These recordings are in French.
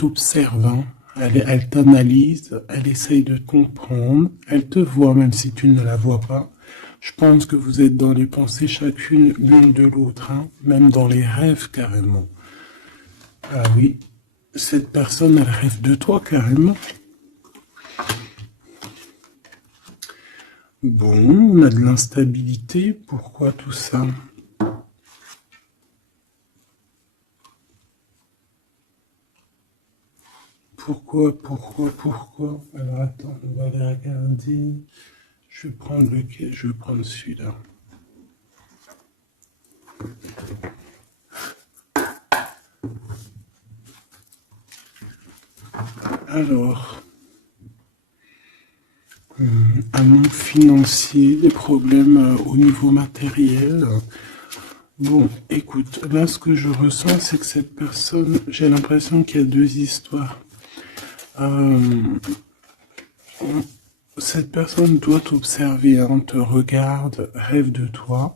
t'observe, hein. Elle t'analyse, elle essaye de te comprendre, elle te voit même si tu ne la vois pas. Je pense que vous êtes dans les pensées chacune l'une de l'autre, hein, même dans les rêves carrément. Ah oui, cette personne, elle rêve de toi carrément. Bon, on a de l'instabilité, pourquoi tout ça? Pourquoi? Alors attends, on va les regarder. Je vais prendre lequel? Je vais prendre celui-là. Alors, un manque financier, des problèmes au niveau matériel. Bon, écoute, là ce que je ressens, c'est que cette personne, j'ai l'impression qu'il y a deux histoires. Cette personne doit t'observer, hein, te regarde, rêve de toi,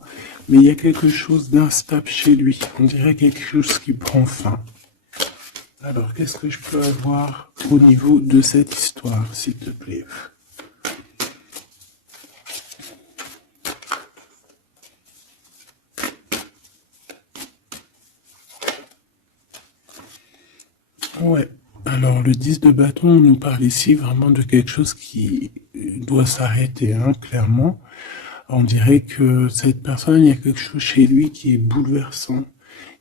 mais il y a quelque chose d'instable chez lui. On dirait quelque chose qui prend fin. Alors, qu'est-ce que je peux avoir au niveau de cette histoire, s'il te plaît? Ouais. Alors, le 10 de bâton nous parle ici vraiment de quelque chose qui doit s'arrêter, hein, clairement. On dirait que cette personne, il y a quelque chose chez lui qui est bouleversant.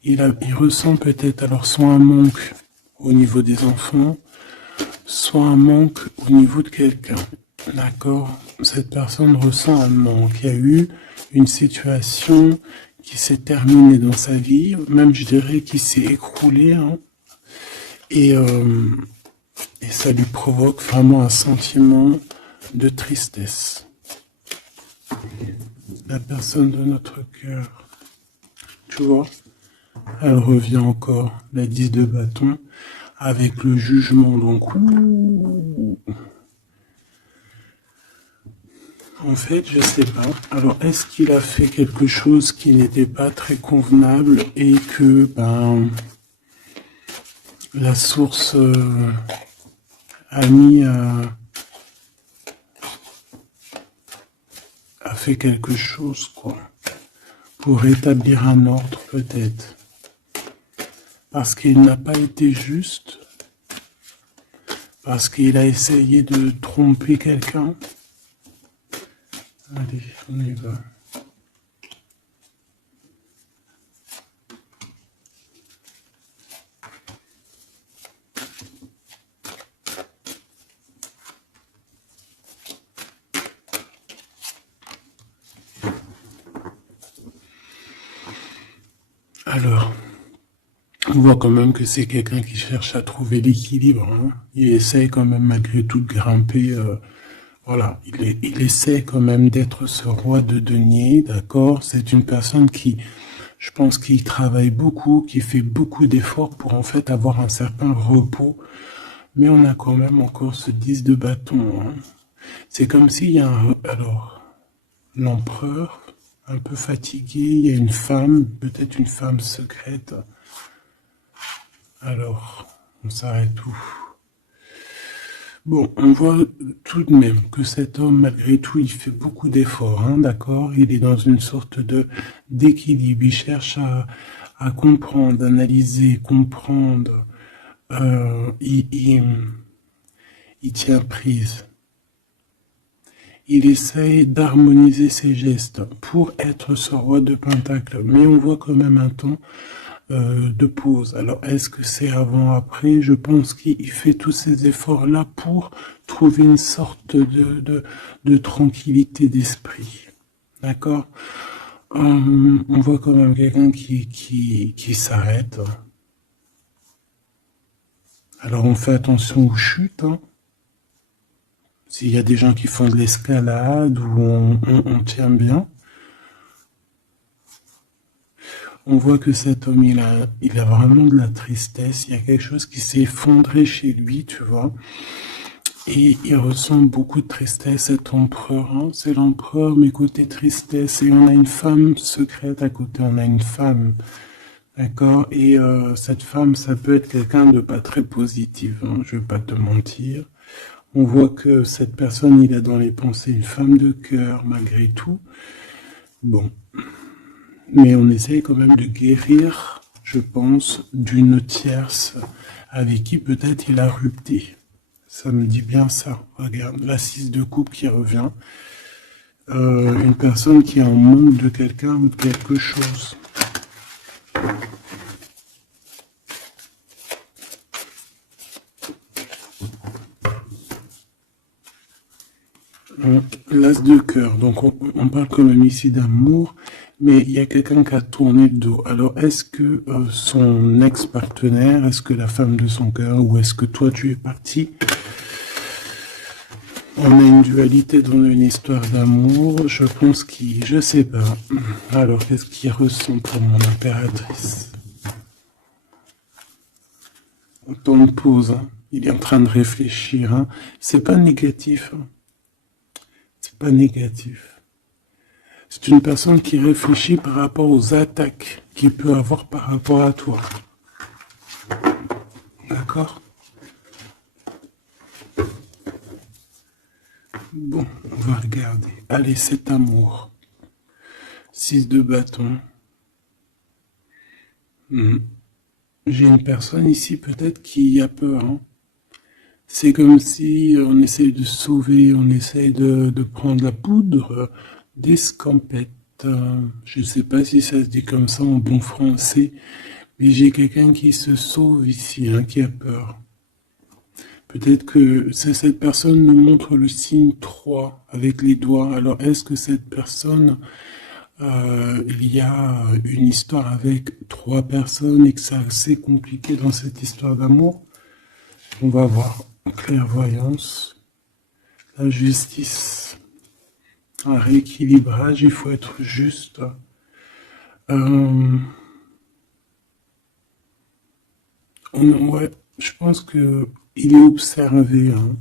Il ressent peut-être alors soit un manque au niveau des enfants, soit un manque au niveau de quelqu'un. D'accord? Cette personne ressent un manque. Il y a eu une situation qui s'est terminée dans sa vie, même je dirais qui s'est écroulée, hein, et ça lui provoque vraiment un sentiment de tristesse. La personne de notre cœur, tu vois, elle revient encore, la 10 de bâton, avec le jugement, donc en fait, je sais pas. Alors, est-ce qu'il a fait quelque chose qui n'était pas très convenable et que, la source a fait quelque chose, quoi, pour rétablir un ordre, peut-être. Parce qu'il n'a pas été juste, parce qu'il a essayé de tromper quelqu'un. Allez, on y va. Alors, on voit quand même que c'est quelqu'un qui cherche à trouver l'équilibre, hein. Il essaie quand même malgré tout de grimper. Voilà, il essaie quand même d'être ce roi de denier, d'accord? C'est une personne qui, je pense, qui travaille beaucoup, qui fait beaucoup d'efforts pour en fait avoir un certain repos. Mais on a quand même encore ce 10 de bâton, hein. C'est comme s'il y a alors, l'empereur, un peu fatigué, il y a une femme, peut-être une femme secrète. Alors, on s'arrête où? Bon, on voit tout de même que cet homme, malgré tout, il fait beaucoup d'efforts, hein, d'accord? Il est dans une sorte d'équilibre, il cherche à comprendre, analyser, comprendre. Il tient prise. Il essaye d'harmoniser ses gestes pour être ce roi de Pentacle, mais on voit quand même un temps de pause. Alors, est-ce que c'est avant, après? Je pense qu'il fait tous ces efforts-là pour trouver une sorte de tranquillité d'esprit. D'accord? On voit quand même quelqu'un qui s'arrête. Alors, on fait attention aux chutes, hein. S'il y a des gens qui font de l'escalade où on tient bien, on voit que cet homme, il a vraiment de la tristesse. Il y a quelque chose qui s'est effondré chez lui, tu vois. Et il ressent beaucoup de tristesse, cet empereur, hein. C'est l'empereur, mais côté tristesse. Et on a une femme secrète à côté. On a une femme, D'accord? Et cette femme, ça peut être quelqu'un de pas très positif, hein, je vais pas te mentir. On voit que cette personne, il a dans les pensées une femme de cœur, malgré tout. Bon, mais on essaye quand même de guérir, je pense, d'une tierce avec qui peut-être il a rupté. Ça me dit bien ça. Regarde, la 6 de coupe qui revient. Une personne qui est en manque de quelqu'un ou de quelque chose. L'as de cœur, donc on parle quand même ici d'amour, mais il y a quelqu'un qui a tourné le dos. Alors est-ce que son ex-partenaire, est-ce que la femme de son cœur, ou est-ce que toi tu es parti? On a une dualité dans une histoire d'amour, je pense qu'il, je sais pas. Alors qu'est-ce qu'il ressent pour mon impératrice? On tourne pause, hein. Il est en train de réfléchir, hein. C'est pas négatif, hein. C'est pas négatif. C'est une personne qui réfléchit par rapport aux attaques qu'il peut avoir par rapport à toi. D'accord? Bon, on va regarder. Allez, cet amour. 6 de bâton. J'ai une personne ici peut-être qui a peur, hein. C'est comme si on essaye de sauver, on essaye de prendre la poudre d'escampette. Je ne sais pas si ça se dit comme ça en bon français, mais j'ai quelqu'un qui se sauve ici, hein, qui a peur. Peut-être que cette personne nous montre le signe 3 avec les doigts. Alors est-ce que cette personne, il y a une histoire avec 3 personnes et que c'est assez compliqué dans cette histoire d'amour? On va voir. Clairvoyance, la justice, un rééquilibrage, il faut être juste. Ouais, je pense que il est observé, hein.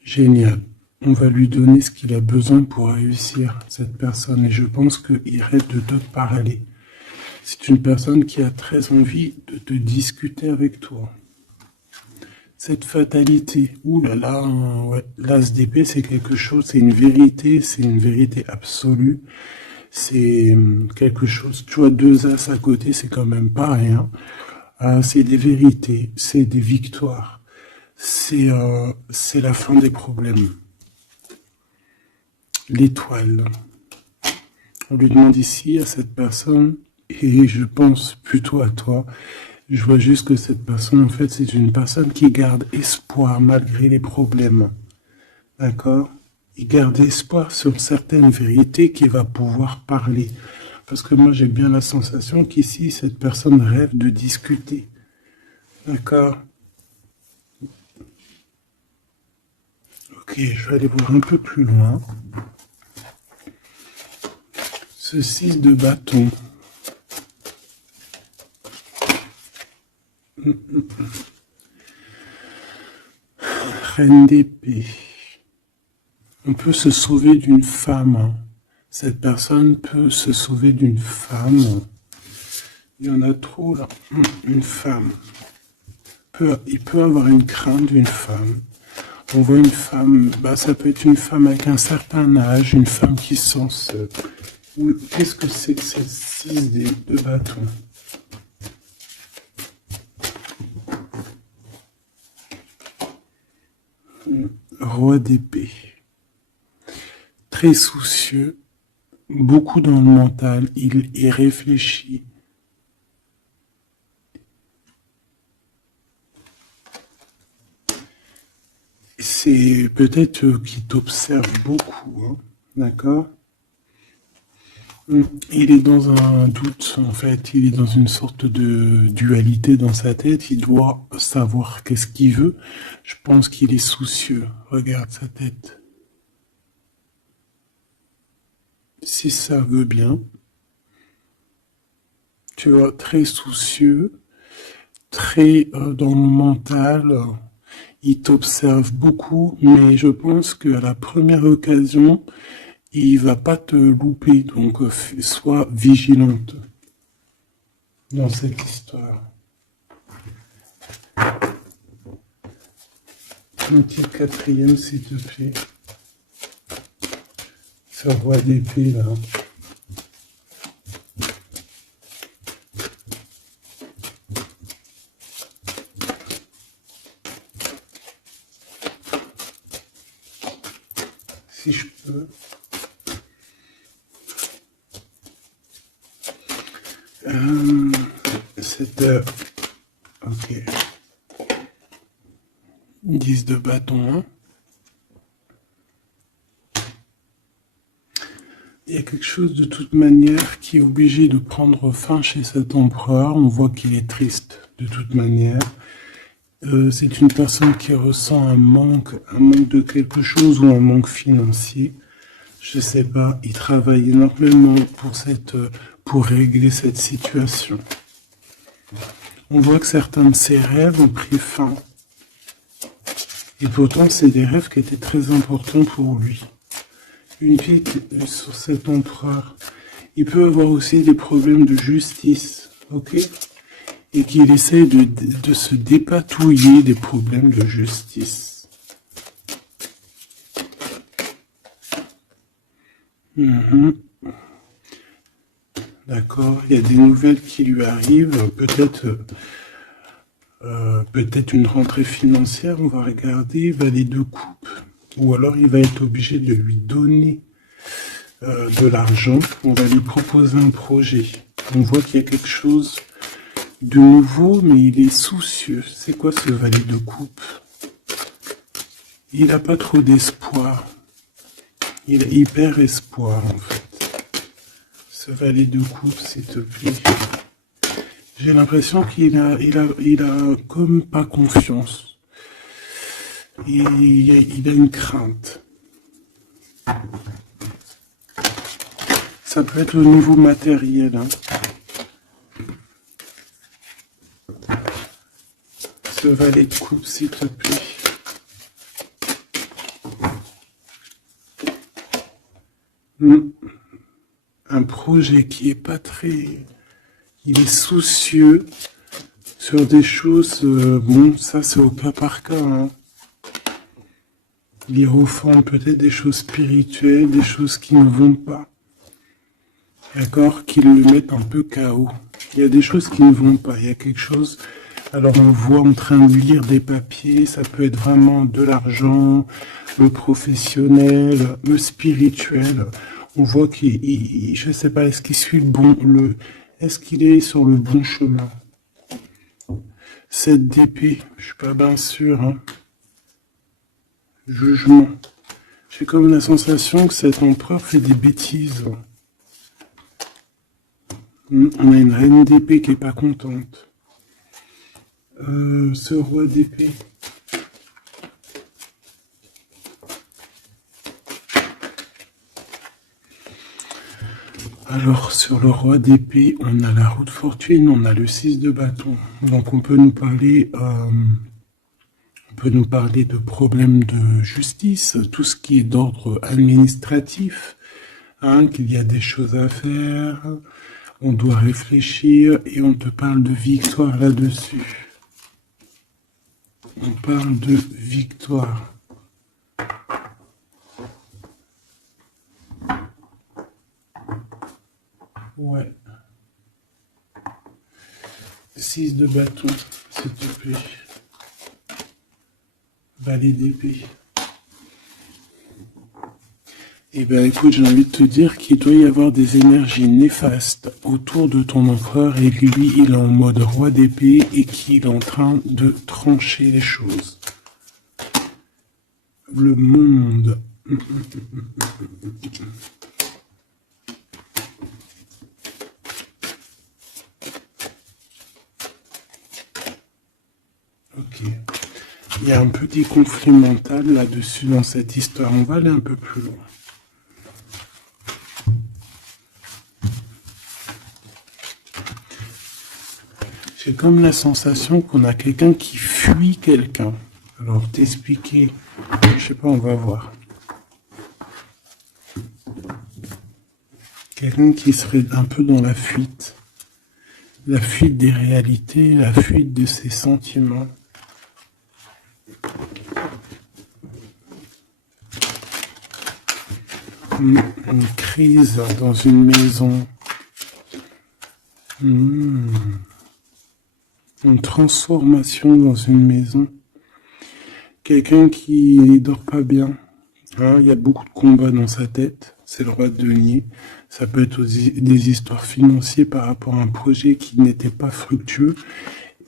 Génial. On va lui donner ce qu'il a besoin pour réussir, cette personne. Et je pense qu'il rêve de te parler. C'est une personne qui a très envie de te discuter avec toi. Cette fatalité, ouh là là, ouais. L'as d'épée, c'est quelque chose, c'est une vérité absolue. C'est quelque chose, tu vois, 2 as à côté, c'est quand même pas rien. C'est des vérités, c'est des victoires. C'est la fin des problèmes. L'étoile. On lui demande ici à cette personne, et je pense plutôt à toi, je vois juste que cette personne, en fait, c'est une personne qui garde espoir malgré les problèmes. D'accord? Il garde espoir sur certaines vérités qu'il va pouvoir parler. Parce que moi, j'ai bien la sensation qu'ici, cette personne rêve de discuter. D'accord? Ok, je vais aller voir un peu plus loin. Ce 6 de bâton. Reine d'épée. On peut se sauver d'une femme. Cette personne peut se sauver d'une femme. Il y en a trop là. Une femme. Il peut avoir une crainte d'une femme. On voit une femme, ça peut être une femme avec un certain âge, une femme qui se sent seule. Qu'est-ce que c'est que cette 6 de bâton? Roi d'épée. Très soucieux, beaucoup dans le mental, il réfléchit. C'est peut-être qu'il t'observe beaucoup, hein, d'accord? Il est dans un doute, en fait, il est dans une sorte de dualité dans sa tête, il doit savoir qu'est-ce qu'il veut. Je pense qu'il est soucieux, regarde sa tête. Si ça veut bien, tu vois, très soucieux, très dans le mental, il t'observe beaucoup, mais je pense qu'à la première occasion, il va pas te louper, donc sois vigilante. dans cette histoire. Un petit quatrième, s'il te plaît. Ce roi d'épée, là. Si je peux. Cette... ok. 10 de bâton, hein. Il y a quelque chose de toute manière qui est obligé de prendre fin chez cet empereur. On voit qu'il est triste de toute manière. C'est une personne qui ressent un manque de quelque chose ou un manque financier. Je sais pas, il travaille énormément pour régler cette situation. On voit que certains de ses rêves ont pris fin. Et pourtant, c'est des rêves qui étaient très importants pour lui. Une vie sur cet empereur. Il peut avoir aussi des problèmes de justice, ok? Et qu'il essaye de se dépatouiller des problèmes de justice. D'accord, il y a des nouvelles qui lui arrivent, peut-être une rentrée financière, on va regarder, valet de coupe. Ou alors il va être obligé de lui donner de l'argent, on va lui proposer un projet. On voit qu'il y a quelque chose de nouveau, mais il est soucieux. C'est quoi ce valet de coupe? Il n'a pas trop d'espoir. Il a hyper espoir en fait. Ce valet de coupe, s'il te plaît. J'ai l'impression qu'il a comme pas confiance. Il a une crainte. Ça peut être au niveau matériel. Hein. Ce valet de coupe, s'il te plaît. Un projet qui est pas très... Il est soucieux sur des choses... bon, ça c'est au cas par cas. Hein. Il refonde peut-être des choses spirituelles, des choses qui ne vont pas. D'accord? Qui le mettent un peu KO. Il y a des choses qui ne vont pas. Il y a quelque chose... Alors on voit en train de lire des papiers, ça peut être vraiment de l'argent, le professionnel, le spirituel. On voit qu'il, je sais pas, est-ce qu'il suit est-ce qu'il est sur le bon chemin? Cette d'épée, je suis pas bien sûr. Hein. Jugement. J'ai comme la sensation que cet empereur fait des bêtises. On a une reine d'épée qui est pas contente. Ce roi d'épée. Alors, sur le roi d'épée, on a la roue de fortune, on a le 6 de bâton. Donc, on peut nous parler de problèmes de justice, tout ce qui est d'ordre administratif, hein, qu'il y a des choses à faire, on doit réfléchir et on te parle de victoire là-dessus. On parle de victoire. Ouais. 6 de bâton, s'il te plaît. Valet d'épée. Eh bien, écoute, j'ai envie de te dire qu'il doit y avoir des énergies néfastes autour de ton empereur et lui, il est en mode roi d'épée et qu'il est en train de trancher les choses. Le monde. Ok. Il y a un petit conflit mental là-dessus dans cette histoire. On va aller un peu plus loin. J'ai comme la sensation qu'on a quelqu'un qui fuit quelqu'un. Alors, t'expliquer, je sais pas, on va voir. Quelqu'un qui serait un peu dans la fuite. la fuite des réalités, la fuite de ses sentiments. Une crise dans une maison. Une transformation dans une maison. Quelqu'un qui dort pas bien. Hein, il y a beaucoup de combats dans sa tête. C'est le roi de denier. Ça peut être aussi des histoires financières par rapport à un projet qui n'était pas fructueux.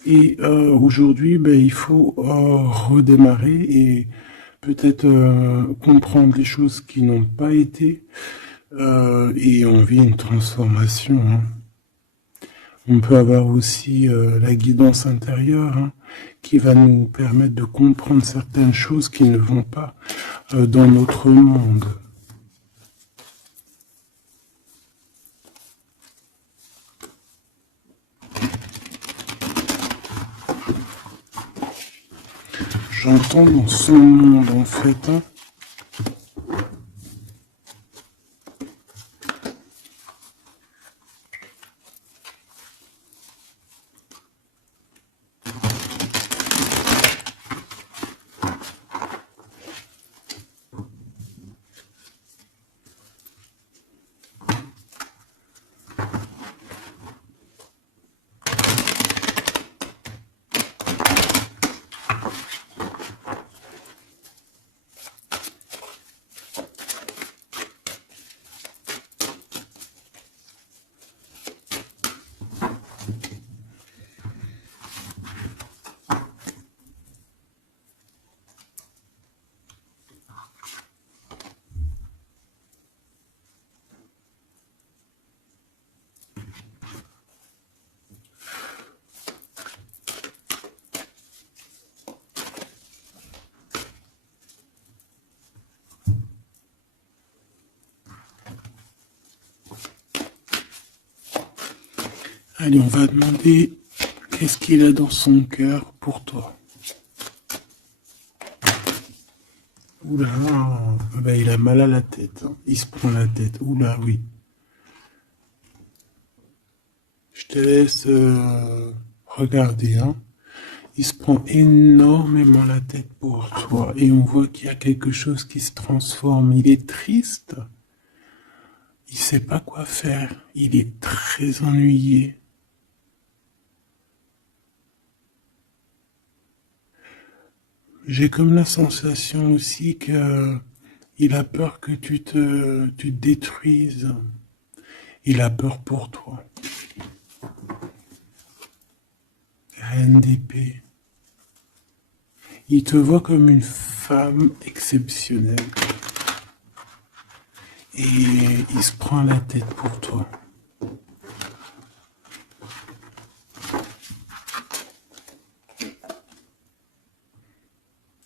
Et aujourd'hui, ben, il faut redémarrer et peut-être comprendre les choses qui n'ont pas été. Et on vit une transformation. Hein. On peut avoir aussi la guidance intérieure hein, qui va nous permettre de comprendre certaines choses qui ne vont pas dans notre monde. J'entends dans son monde en fait. Hein. Allez, on va demander qu'est-ce qu'il a dans son cœur pour toi. Oula, ben, il a mal à la tête. Hein. Il se prend la tête. Oula, oui. Je te laisse regarder. Hein. Il se prend énormément la tête pour toi. Et on voit qu'il y a quelque chose qui se transforme. Il est triste. Il sait pas quoi faire. Il est très ennuyé. J'ai comme la sensation aussi que il a peur que tu te détruises. Il a peur pour toi. Reine d'épée. Il te voit comme une femme exceptionnelle. Et il se prend la tête pour toi.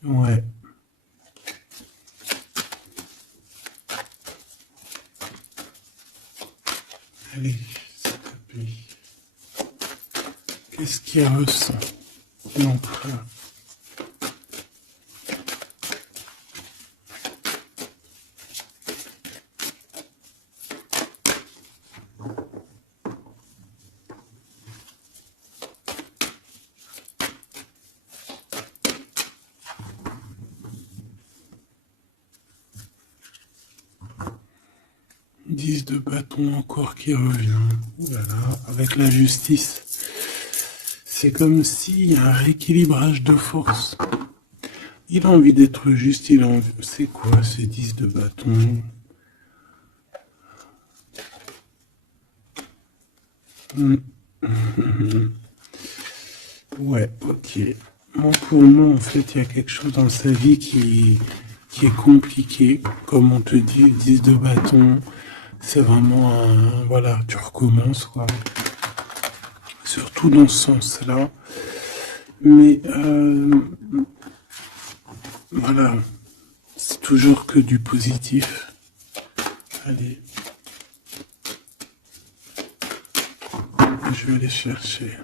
Ouais. Allez, s'il te plaît. Qu'est-ce qu'il ressent l'empereur? Dix de bâton encore qui revient. Voilà, avec la justice. C'est comme s'il y a un rééquilibrage de force. Il a envie d'être juste, il a envie... C'est quoi ces 10 de bâton? Ouais, ok. Bon, pour moi, en fait, il y a quelque chose dans sa vie qui est compliqué. Comme on te dit, 10 de bâton, c'est vraiment un... Voilà, tu recommences, quoi. Surtout dans ce sens-là. Mais, voilà, c'est toujours que du positif. Allez. Je vais aller chercher.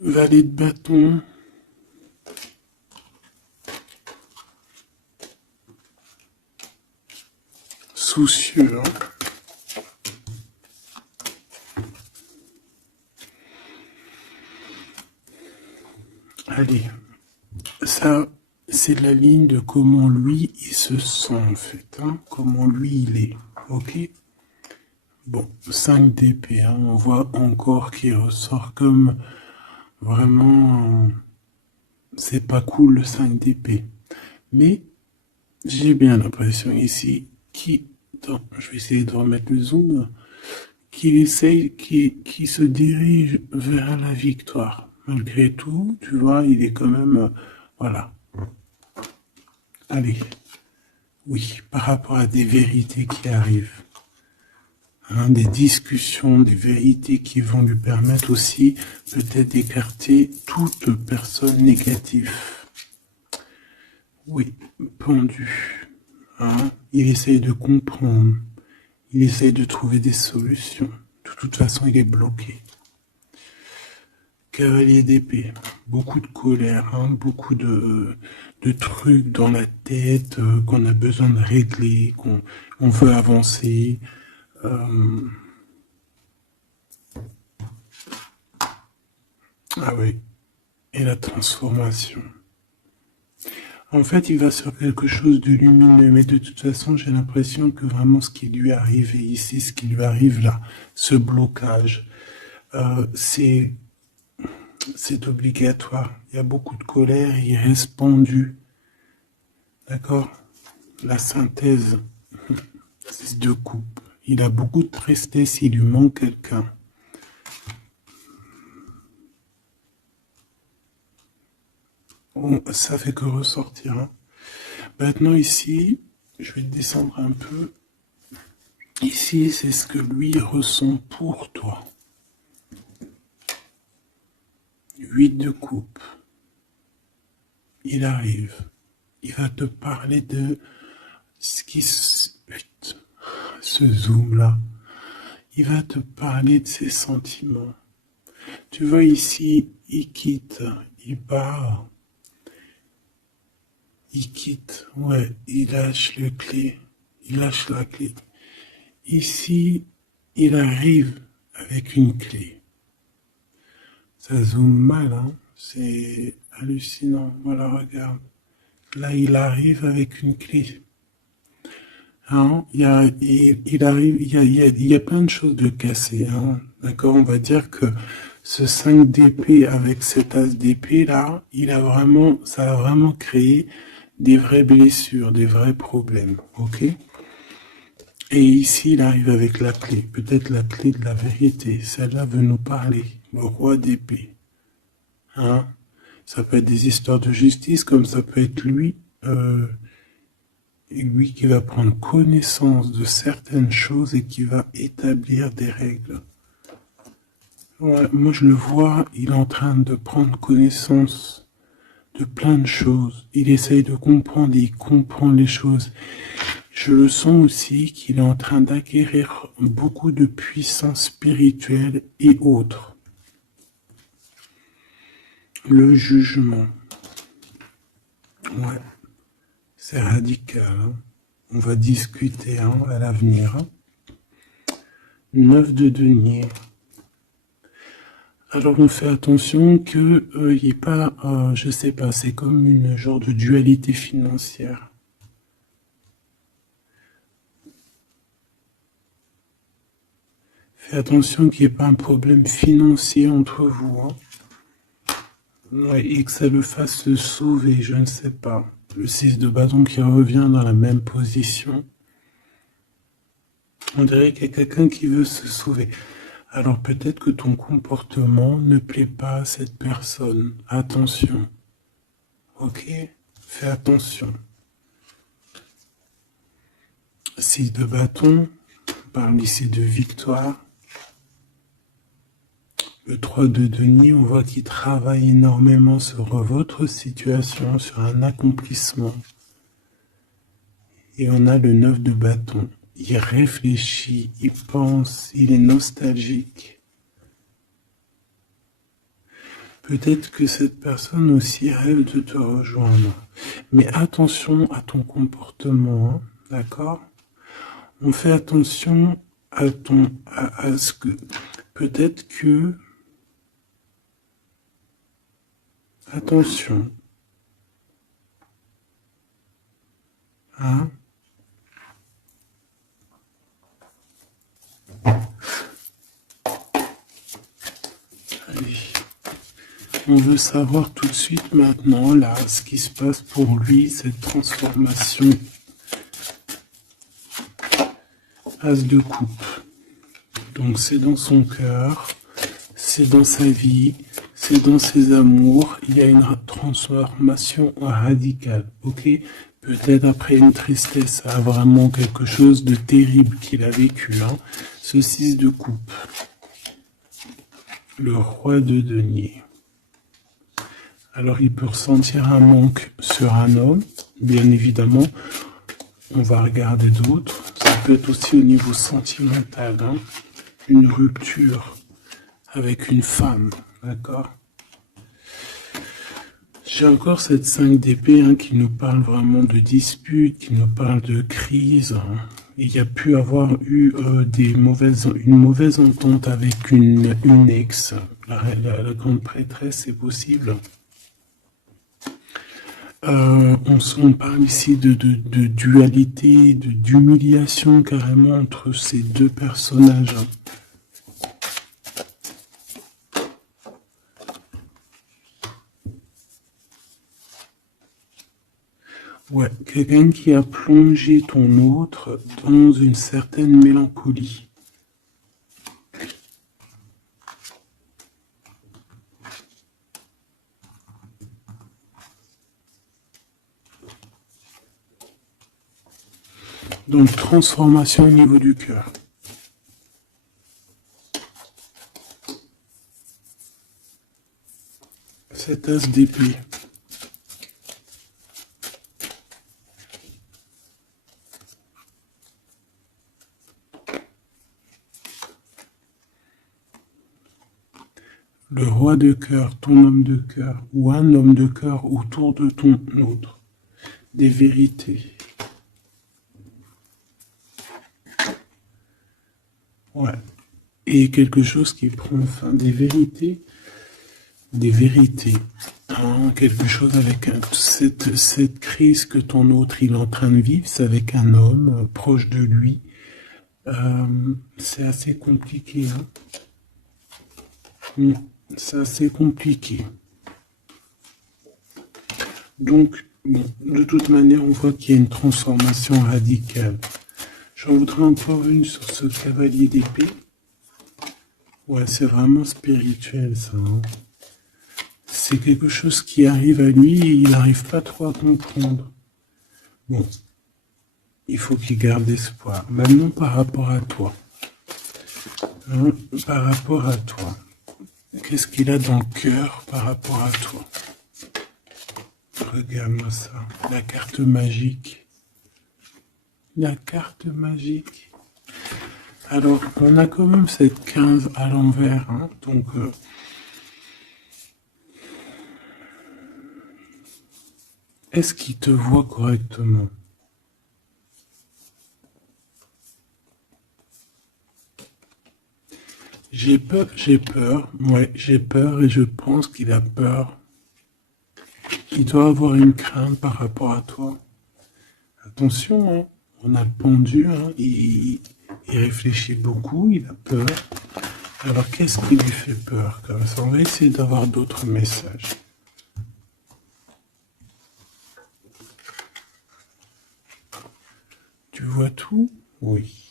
Valet de bâton. Soucieux. Hein. Allez, ça, c'est la ligne de comment lui, il se sent en fait. Hein, comment lui, il est. Ok. Bon, 5 d'épée. Hein, on voit encore qu'il ressort comme vraiment... c'est pas cool le 5 d'épée. Mais j'ai bien l'impression ici je vais essayer de remettre le zoom, qu'il se dirige vers la victoire. Malgré tout, tu vois, il est quand même, voilà. Allez, oui, par rapport à des vérités qui arrivent, hein, des discussions, des vérités qui vont lui permettre aussi peut-être d'écarter toute personne négative. Oui, pendu. Hein, il essaye de comprendre. Il essaye de trouver des solutions. De toute façon, il est bloqué. Cavalier d'épée. Beaucoup de colère, hein, beaucoup de trucs dans la tête qu'on a besoin de régler, qu'on veut avancer. Ah oui. Et la transformation. En fait, il va sur quelque chose de lumineux, mais de toute façon, j'ai l'impression que vraiment ce qui lui arrive ici, ce qui lui arrive là, ce blocage, c'est obligatoire. Il y a beaucoup de colère, il reste pendu. D'accord? La synthèse, 6 de coupe. Il a beaucoup de tristesse, il lui manque quelqu'un. Bon, ça fait que ressortir. Hein. Maintenant ici, je vais descendre un peu. Ici, c'est ce que lui ressent pour toi. 8 de coupe. Il arrive. Il va te parler de ce qui ce zoom là. Il va te parler de ses sentiments. Tu vois ici, il quitte, il part. Il quitte, ouais, il lâche le clé, il lâche la clé. Ici, il arrive avec une clé. Ça zoome mal, hein, c'est hallucinant. Voilà, regarde. Là, il arrive avec une clé. Hein, il arrive, il y a plein de choses de cassées. Hein, d'accord, on va dire que ce 5 d'épée avec cet as d'épée là, ça a vraiment créé des vraies blessures, des vrais problèmes, ok? Et ici, il arrive avec la clé, peut-être la clé de la vérité. Celle-là veut nous parler, le roi d'épée. Hein? Ça peut être des histoires de justice, comme ça peut être lui qui va prendre connaissance de certaines choses et qui va établir des règles. Ouais, moi, je le vois, il est en train de prendre connaissance de plein de choses. Il essaye de comprendre et il comprend les choses. Je le sens aussi qu'il est en train d'acquérir beaucoup de puissance spirituelle et autres. Le jugement. Ouais, c'est radical. Hein. On va discuter hein, à l'avenir. Hein. 9 de denier. Alors on fait attention que il n'y ait pas, je sais pas, c'est comme une genre de dualité financière. Fais attention qu'il n'y ait pas un problème financier entre vous. Hein. Ouais, et que ça le fasse se sauver, je ne sais pas. Le 6 de bâton qui revient dans la même position. On dirait qu'il y a quelqu'un qui veut se sauver. Alors peut-être que ton comportement ne plaît pas à cette personne. Attention. Ok? Fais attention. 6 de bâton. On parle ici de victoire. Le 3 de denier, on voit qu'il travaille énormément sur votre situation, sur un accomplissement. Et on a le 9 de bâton. Il réfléchit, il pense, il est nostalgique. Peut-être que cette personne aussi rêve de te rejoindre. Mais attention à ton comportement, hein, d'accord? On fait attention à ce que, peut-être que, attention, hein? Allez. On veut savoir tout de suite maintenant, là, ce qui se passe pour lui, cette transformation. As de coupe. Donc c'est dans son cœur, c'est dans sa vie, c'est dans ses amours. Il y a une transformation radicale, ok? Peut-être après une tristesse, vraiment quelque chose de terrible qu'il a vécu, hein. Ce 6 de coupe. Le roi de denier. Alors il peut ressentir un manque sur un homme, bien évidemment. On va regarder d'autres. Ça peut être aussi au niveau sentimental, hein. Une rupture avec une femme, d'accord? J'ai encore cette 5 d'épée, hein, qui nous parle vraiment de dispute, qui nous parle de crise, hein. Il y a pu avoir eu une mauvaise entente avec une ex. La grande prêtresse, c'est possible. On parle ici de dualité, d'humiliation carrément entre ces deux personnages. Ouais, quelqu'un qui a plongé ton autre dans une certaine mélancolie. Donc, transformation au niveau du cœur. Cet as d'épée. Le roi de cœur, ton homme de cœur, ou un homme de cœur autour de ton autre. Des vérités. Ouais. Et quelque chose qui prend fin. Des vérités. Des vérités. Hein, quelque chose avec cette crise que ton autre il est en train de vivre, c'est avec un homme proche de lui. C'est assez compliqué. Hein. C'est assez compliqué. Donc, bon, de toute manière, on voit qu'il y a une transformation radicale. J'en voudrais encore une sur ce cavalier d'épée. Ouais, c'est vraiment spirituel, ça. Hein. C'est quelque chose qui arrive à lui et il n'arrive pas trop à comprendre. Bon, il faut qu'il garde espoir. Maintenant, par rapport à toi. Hein, par rapport à toi. Qu'est-ce qu'il a dans le cœur par rapport à toi? Regarde-moi ça. La carte magique. La carte magique. Alors, on a quand même cette 15 à l'envers. Hein, donc, est-ce qu'il te voit correctement? J'ai peur, ouais, j'ai peur et je pense qu'il a peur. Il doit avoir une crainte par rapport à toi. Attention, hein, on a le pendu, hein, il réfléchit beaucoup, il a peur. Alors qu'est-ce qui lui fait peur comme ça? On va essayer d'avoir d'autres messages. Tu vois tout? Oui.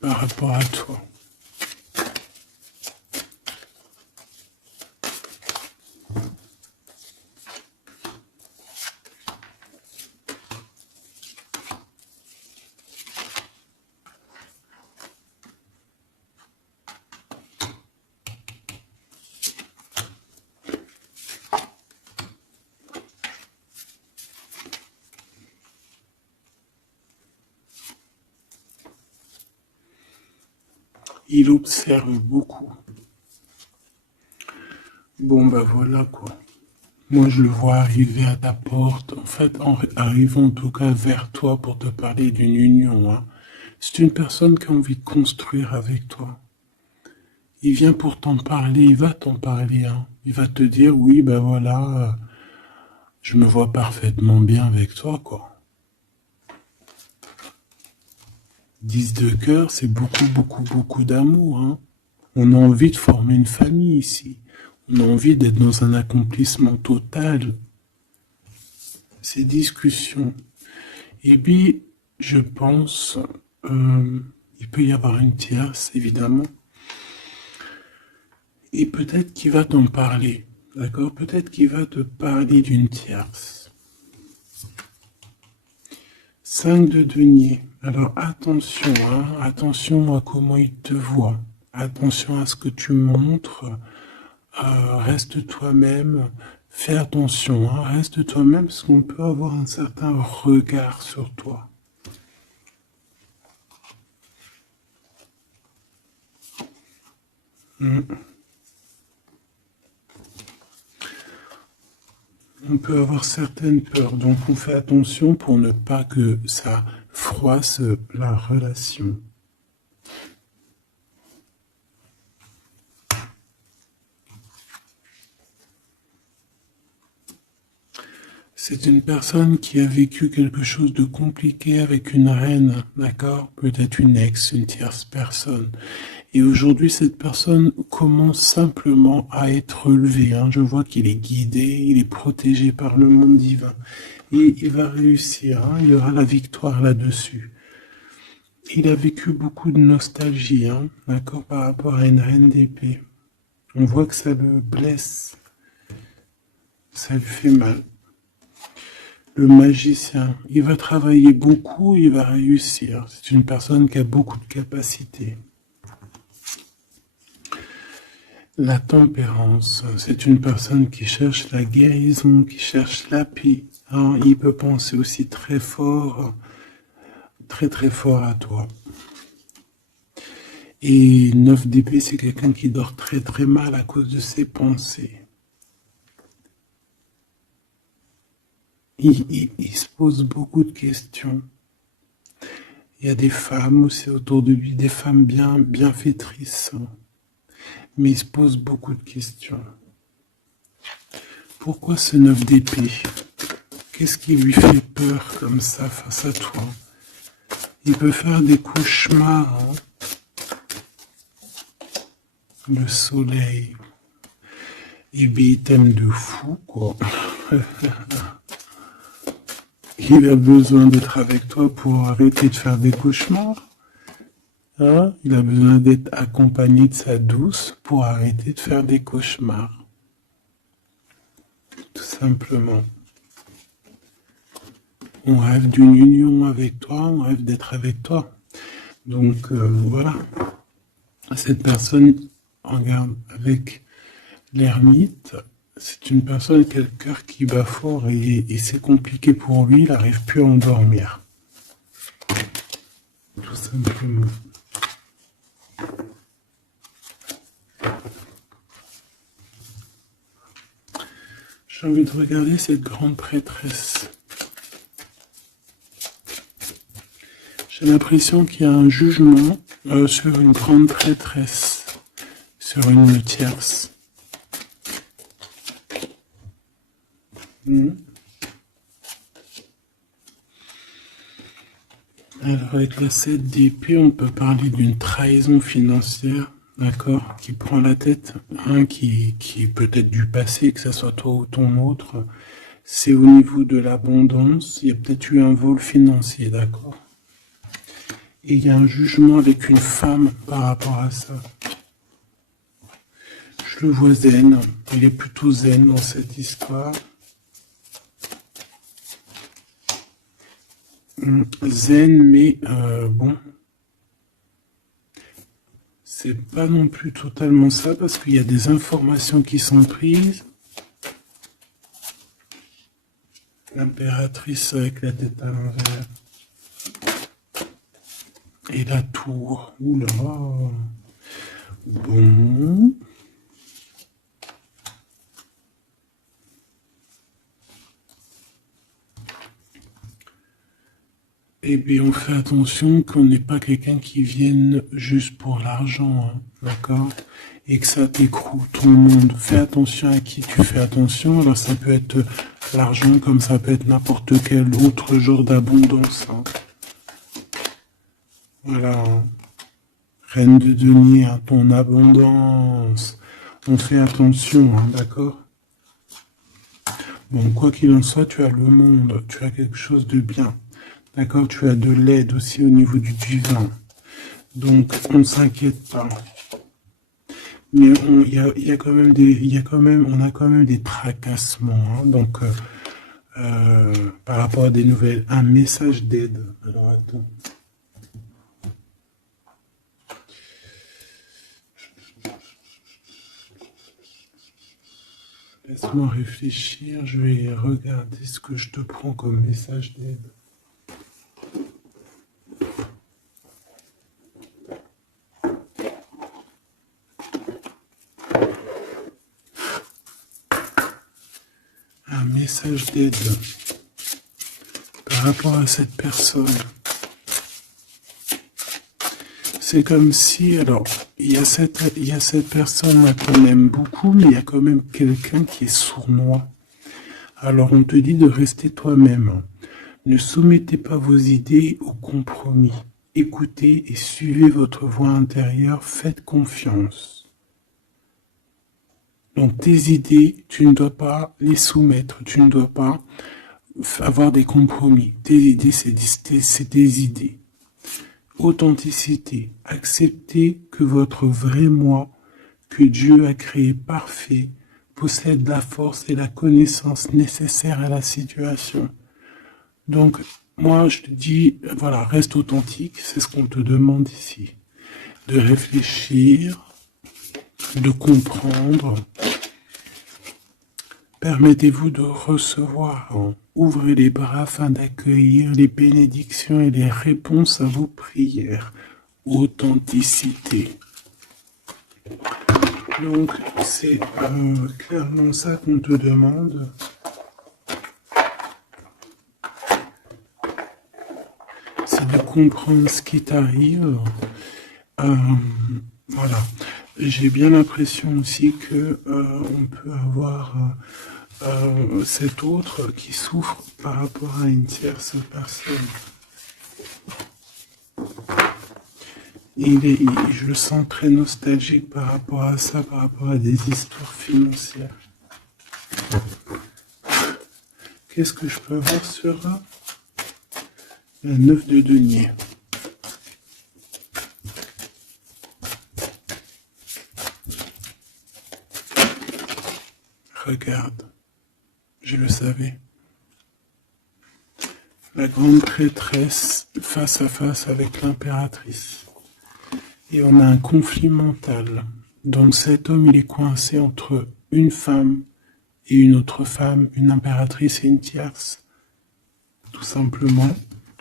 Par rapport à toi. Il observe beaucoup. Bon, bah voilà quoi. Moi, je le vois arriver à ta porte, en fait, arrivant en tout cas vers toi pour te parler d'une union. Hein. C'est une personne qui a envie de construire avec toi. Il vient pour t'en parler, il va t'en parler. Hein. Il va te dire, oui, ben voilà, je me vois parfaitement bien avec toi, quoi. 10 de cœur, c'est beaucoup, beaucoup, beaucoup d'amour. Hein. On a envie de former une famille ici. On a envie d'être dans un accomplissement total. Ces discussions. Et puis, je pense, il peut y avoir une tierce, évidemment. Et peut-être qu'il va t'en parler. D'accord? Peut-être qu'il va te parler d'une tierce. 5 de denier. Alors attention, hein, attention à comment il te voit. Attention à ce que tu montres. Reste toi-même. Fais attention, hein, reste toi-même parce qu'on peut avoir un certain regard sur toi. On peut avoir certaines peurs, donc on fait attention pour ne pas que ça froisse la relation. C'est une personne qui a vécu quelque chose de compliqué avec une reine, d'accord? Peut-être une ex, une tierce personne. Et aujourd'hui, cette personne commence simplement à être relevée. Hein. Je vois qu'il est guidé, il est protégé par le monde divin. Et il va réussir, hein. Il y aura la victoire là-dessus. Il a vécu beaucoup de nostalgie, hein, d'accord, par rapport à une reine d'épée. On voit que ça le blesse, ça lui fait mal. Le magicien, il va travailler beaucoup, il va réussir. C'est une personne qui a beaucoup de capacités. La tempérance, c'est une personne qui cherche la guérison, qui cherche la paix. Hein, il peut penser aussi très fort à toi. Et 9 d'épée, c'est quelqu'un qui dort très très mal à cause de ses pensées. Il se pose beaucoup de questions. Il y a des femmes aussi autour de lui, des femmes bienfaitrices. Mais il se pose beaucoup de questions. Pourquoi ce 9 d'épée? Qu'est-ce qui lui fait peur comme ça face à toi? Il peut faire des cauchemars. Hein. Le soleil. Et bien, il t'aime de fou, quoi. Il a besoin d'être avec toi pour arrêter de faire des cauchemars. Hein? Il a besoin d'être accompagné de sa douce pour arrêter de faire des cauchemars. Tout simplement. On rêve d'une union avec toi, on rêve d'être avec toi. Donc voilà. Cette personne, regarde, avec l'ermite, c'est une personne qui a le cœur qui bat fort et c'est compliqué pour lui, il n'arrive plus à endormir. Tout simplement. J'ai envie de regarder cette grande prêtresse. J'ai l'impression qu'il y a un jugement sur une grande prêtresse, sur une tierce. Alors avec la 7 d'épée, on peut parler d'une trahison financière, d'accord, qui prend la tête, hein, qui est peut-être du passé, que ce soit toi ou ton autre. C'est au niveau de l'abondance, il y a peut-être eu un vol financier, d'accord. Et il y a un jugement avec une femme par rapport à ça. Je le vois zen, il est plutôt zen dans cette histoire. Zen, mais bon, c'est pas non plus totalement ça parce qu'il y a des informations qui sont prises. L'impératrice avec la tête à l'envers. Et la tour, oula. Bon. Et bien, on fait attention qu'on n'ait pas quelqu'un qui vienne juste pour l'argent, hein, d'accord? Et que ça t'écroule tout le monde. Fais attention à qui tu fais attention. Alors, ça peut être l'argent comme ça peut être n'importe quel autre genre d'abondance, hein. Voilà, hein. Reine de denier, hein, ton abondance. On fait attention, hein, d'accord? Bon, quoi qu'il en soit, tu as le monde, tu as quelque chose de bien. D'accord, tu as de l'aide aussi au niveau du divin. Donc, on ne s'inquiète pas. Mais il y a quand même on a quand même des tracassements, hein. Donc, par rapport à des nouvelles, un message d'aide. Alors, attends. Laisse-moi réfléchir, je vais regarder ce que je te prends comme message d'aide. Un message d'aide par rapport à cette personne. C'est comme si, alors, il y a cette personne-là qu'on aime beaucoup, mais il y a quand même quelqu'un qui est sournois. Alors, on te dit de rester toi-même. Ne soumettez pas vos idées au compromis. Écoutez et suivez votre voix intérieure, faites confiance. Donc, tes idées, tu ne dois pas les soumettre, tu ne dois pas avoir des compromis. Tes idées, c'est des idées. Authenticité, acceptez que votre vrai moi, que Dieu a créé parfait, possède la force et la connaissance nécessaires à la situation. Donc, moi, je te dis, voilà, reste authentique, c'est ce qu'on te demande ici. De réfléchir, de comprendre. Permettez-vous de recevoir. Ouvrez les bras afin d'accueillir les bénédictions et les réponses à vos prières. Authenticité. Donc, c'est clairement ça qu'on te demande. C'est de comprendre ce qui t'arrive. Voilà. J'ai bien l'impression aussi que on peut avoir cet autre qui souffre par rapport à une tierce personne. Je le sens très nostalgique par rapport à ça, par rapport à des histoires financières. Qu'est-ce que je peux voir sur la 9 de denier? Regarde, je le savais. La grande prêtresse face à face avec l'impératrice. Et on a un conflit mental. Donc cet homme, il est coincé entre une femme et une autre femme, une impératrice et une tierce. Tout simplement.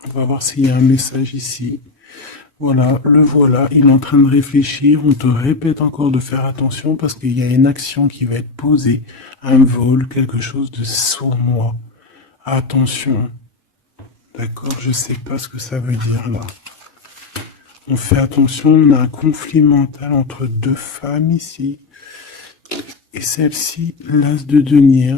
On va voir s'il y a un message ici. Voilà, le voilà, il est en train de réfléchir. On te répète encore de faire attention parce qu'il y a une action qui va être posée. Un vol, quelque chose de sournois. Attention. D'accord, je sais pas ce que ça veut dire là. On fait attention, on a un conflit mental entre deux femmes ici. Et celle-ci, l'as de denier.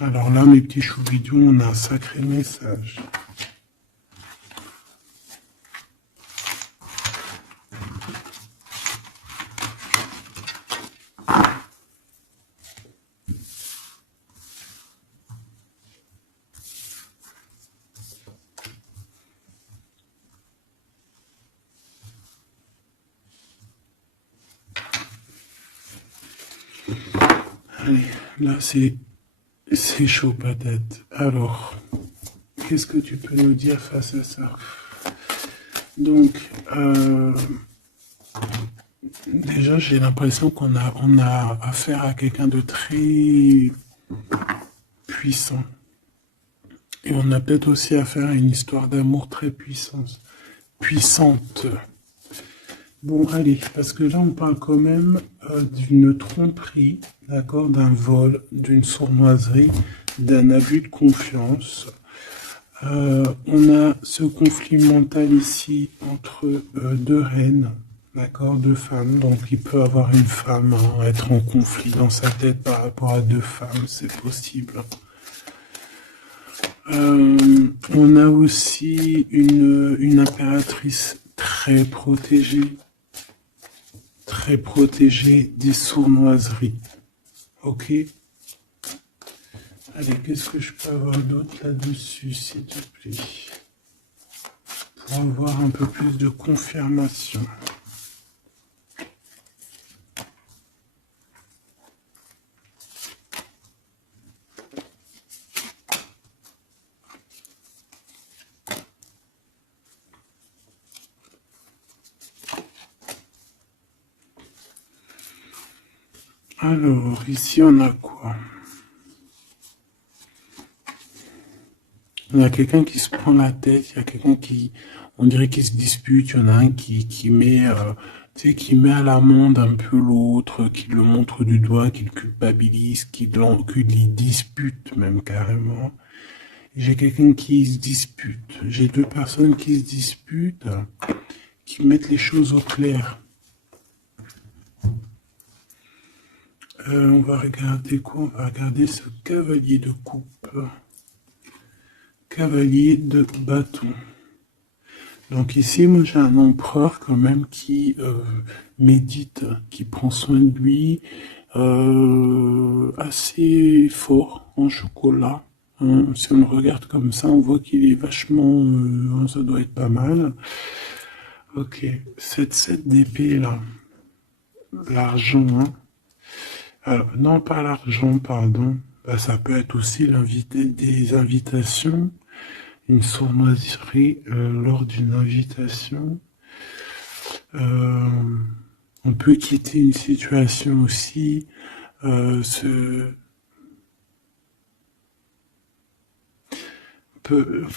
Alors là, mes petits choubidous, on a un sacré message. Allez, là c'est chaud patate. Alors, qu'est-ce que tu peux nous dire face à ça? Donc, déjà j'ai l'impression qu'on a affaire à quelqu'un de très puissant. Et on a peut-être aussi affaire à une histoire d'amour très puissante. Bon, allez, parce que là, on parle quand même d'une tromperie, d'accord, d'un vol, d'une sournoiserie, d'un abus de confiance. On a ce conflit mental ici entre deux reines, d'accord, deux femmes. Donc, il peut avoir une femme, hein, être en conflit dans sa tête par rapport à deux femmes, c'est possible. On a aussi une impératrice très protégée des sournoiseries. Ok? Allez, qu'est-ce que je peux avoir d'autre là-dessus, s'il te plaît? Pour avoir un peu plus de confirmation. Alors, ici, on a quoi? Il y a quelqu'un qui se prend la tête, il y a quelqu'un qui, on dirait qu'il se dispute, il y en a un qui met, tu sais, qui met à l'amende un peu l'autre, qui le montre du doigt, qui le culpabilise, qui les dispute même carrément. J'ai quelqu'un qui se dispute. J'ai deux personnes qui se disputent, qui mettent les choses au clair. On va regarder quoi? On va regarder ce cavalier de coupe. Cavalier de bâton. Donc ici, moi j'ai un empereur quand même qui médite, qui prend soin de lui, assez fort en chocolat. Hein. Si on le regarde comme ça, on voit qu'il est vachement... ça doit être pas mal. Ok, cette 7 d'épée là, l'argent, hein. Alors, non pas l'argent, pardon, bah, ça peut être aussi des invitations, une sournoiserie lors d'une invitation. On peut quitter une situation aussi, faire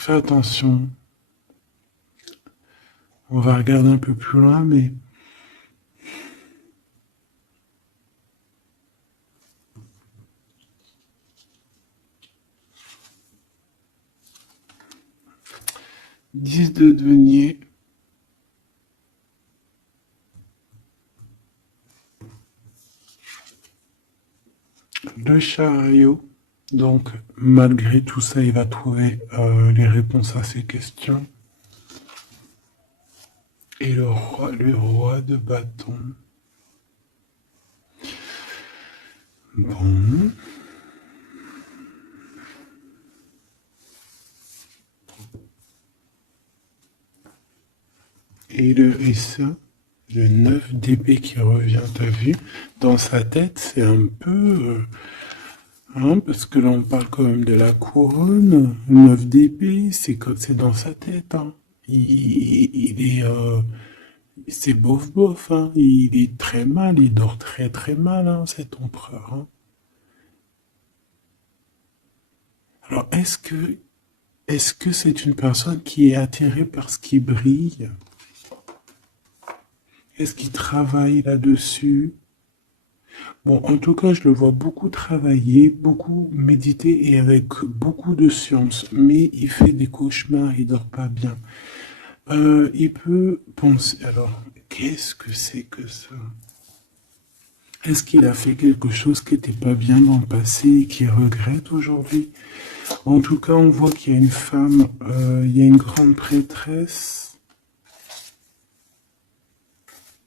attention. On va regarder un peu plus loin, mais 10 de denier. Le chariot. Donc, malgré tout ça, il va trouver les réponses à ses questions. Et le roi de bâton. Bon. Et ça, le 9 d'épée qui revient, t'as vu? Dans sa tête, c'est un peu... hein, parce que là, on parle quand même de la couronne. Le 9 d'épée, c'est dans sa tête. Hein. Il est... c'est bof, hein. Il est très mal, il dort très mal, hein, cet empereur. Hein. Alors, est-ce que c'est une personne qui est attirée par ce qui brille? Est-ce qu'il travaille là-dessus? Bon, en tout cas, je le vois beaucoup travailler, beaucoup méditer et avec beaucoup de science. Mais il fait des cauchemars, il dort pas bien. Il peut penser... Alors, qu'est-ce que c'est que ça? Est-ce qu'il a fait quelque chose qui n'était pas bien dans le passé et qu'il regrette aujourd'hui? En tout cas, on voit qu'il y a une femme, il y a une grande prêtresse.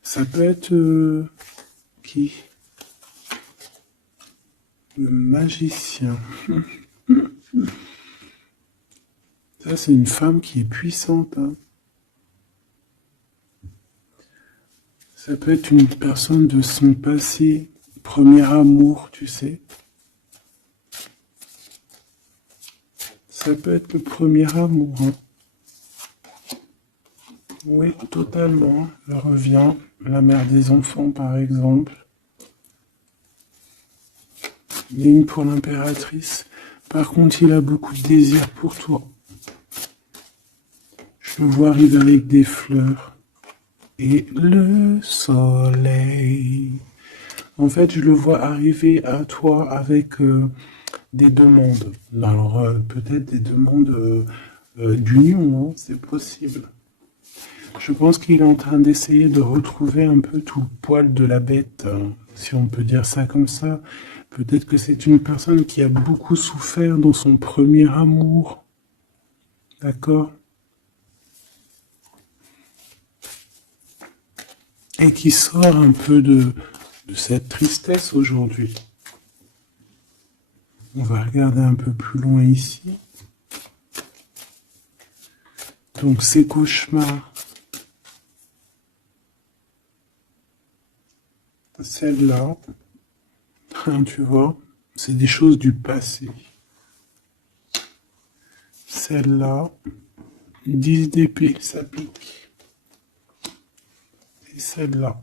Ça peut être... qui? Le magicien. Ça, c'est une femme qui est puissante. Hein. Ça peut être une personne de son passé, premier amour, tu sais. Ça peut être le premier amour. Hein. Oui, totalement. Elle revient. La mère des enfants, par exemple. Ligne pour l'impératrice. Par contre, il a beaucoup de désir pour toi. Je le vois arriver avec des fleurs et le soleil. En fait, je le vois arriver à toi avec des demandes. Alors, peut-être des demandes d'union, hein, c'est possible. Je pense qu'il est en train d'essayer de retrouver un peu tout le poil de la bête, hein, si on peut dire ça comme ça. Peut-être que c'est une personne qui a beaucoup souffert dans son premier amour. D'accord? Et qui sort un peu de cette tristesse aujourd'hui. On va regarder un peu plus loin ici. Donc ces cauchemars, celle-là, hein, tu vois, c'est des choses du passé. Celle-là, 10 d'épée, ça pique. Et celle-là,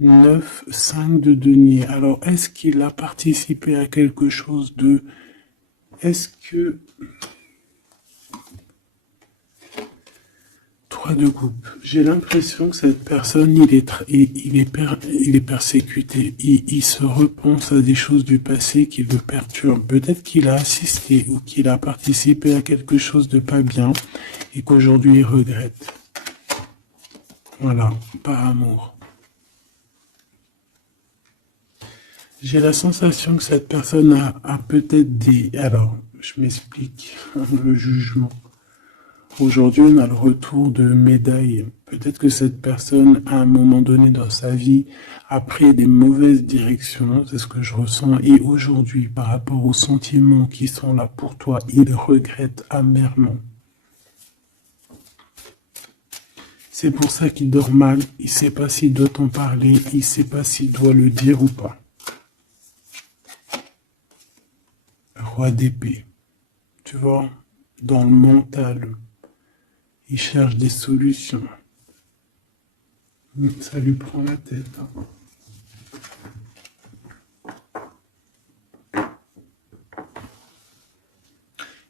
9, 5 de denier. Alors, est-ce qu'il a participé à quelque chose de... Est-ce que... 3 de coupe. J'ai l'impression que cette personne, il est persécuté. Il se repense à des choses du passé qui le perturbent. Peut-être qu'il a assisté ou qu'il a participé à quelque chose de pas bien et qu'aujourd'hui il regrette. Voilà, par amour. J'ai la sensation que cette personne a peut-être des... Alors, je m'explique, le jugement. Aujourd'hui, on a le retour de médaille. Peut-être que cette personne, à un moment donné dans sa vie, a pris des mauvaises directions, c'est ce que je ressens. Et aujourd'hui, par rapport aux sentiments qui sont là pour toi, il regrette amèrement. C'est pour ça qu'il dort mal. Il ne sait pas s'il doit t'en parler. Il ne sait pas s'il doit le dire ou pas. Roi d'épée. Tu vois, dans le mental, il cherche des solutions. Ça lui prend la tête.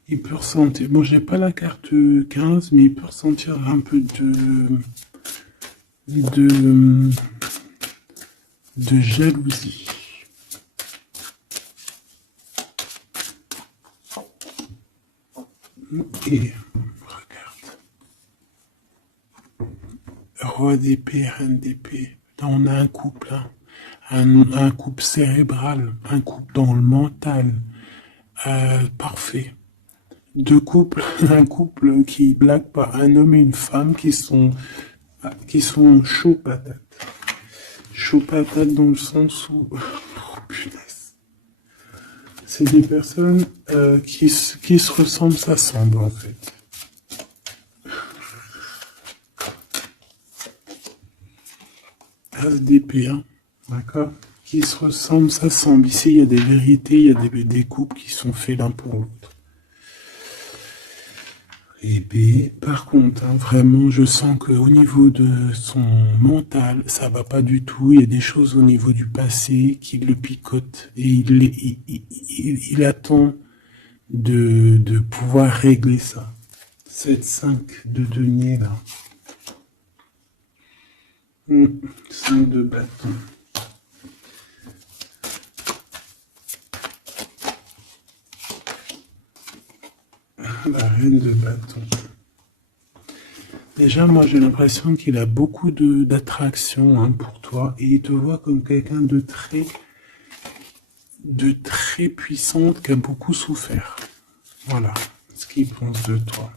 Il peut ressentir, bon, j'ai pas la carte 15, mais il peut ressentir un peu de jalousie. Et regarde. Roi d'épée, reine d'épée. Là, on a un couple, hein. Un couple cérébral, un couple dans le mental. Parfait. Deux couples, un couple qui blague pas, un homme et une femme qui sont chauds patates. Chauds patates dans le sens où, oh, punaise. C'est des personnes qui se ressemblent, s'assemblent en fait. As d'épée, hein, d'accord? Qui se ressemblent, s'assemblent. Ici, il y a des vérités, il y a des couples qui sont faits l'un pour l'autre. Et B, par contre, hein, vraiment, je sens qu'au niveau de son mental, ça va pas du tout. Il y a des choses au niveau du passé qui le picotent et il attend de pouvoir régler ça. 7-5 de denier, là. 5 de bâton. La reine de bâton. Déjà, moi, j'ai l'impression qu'il a beaucoup d'attraction, hein, pour toi et il te voit comme quelqu'un de très puissante qui a beaucoup souffert. Voilà ce qu'il pense de toi.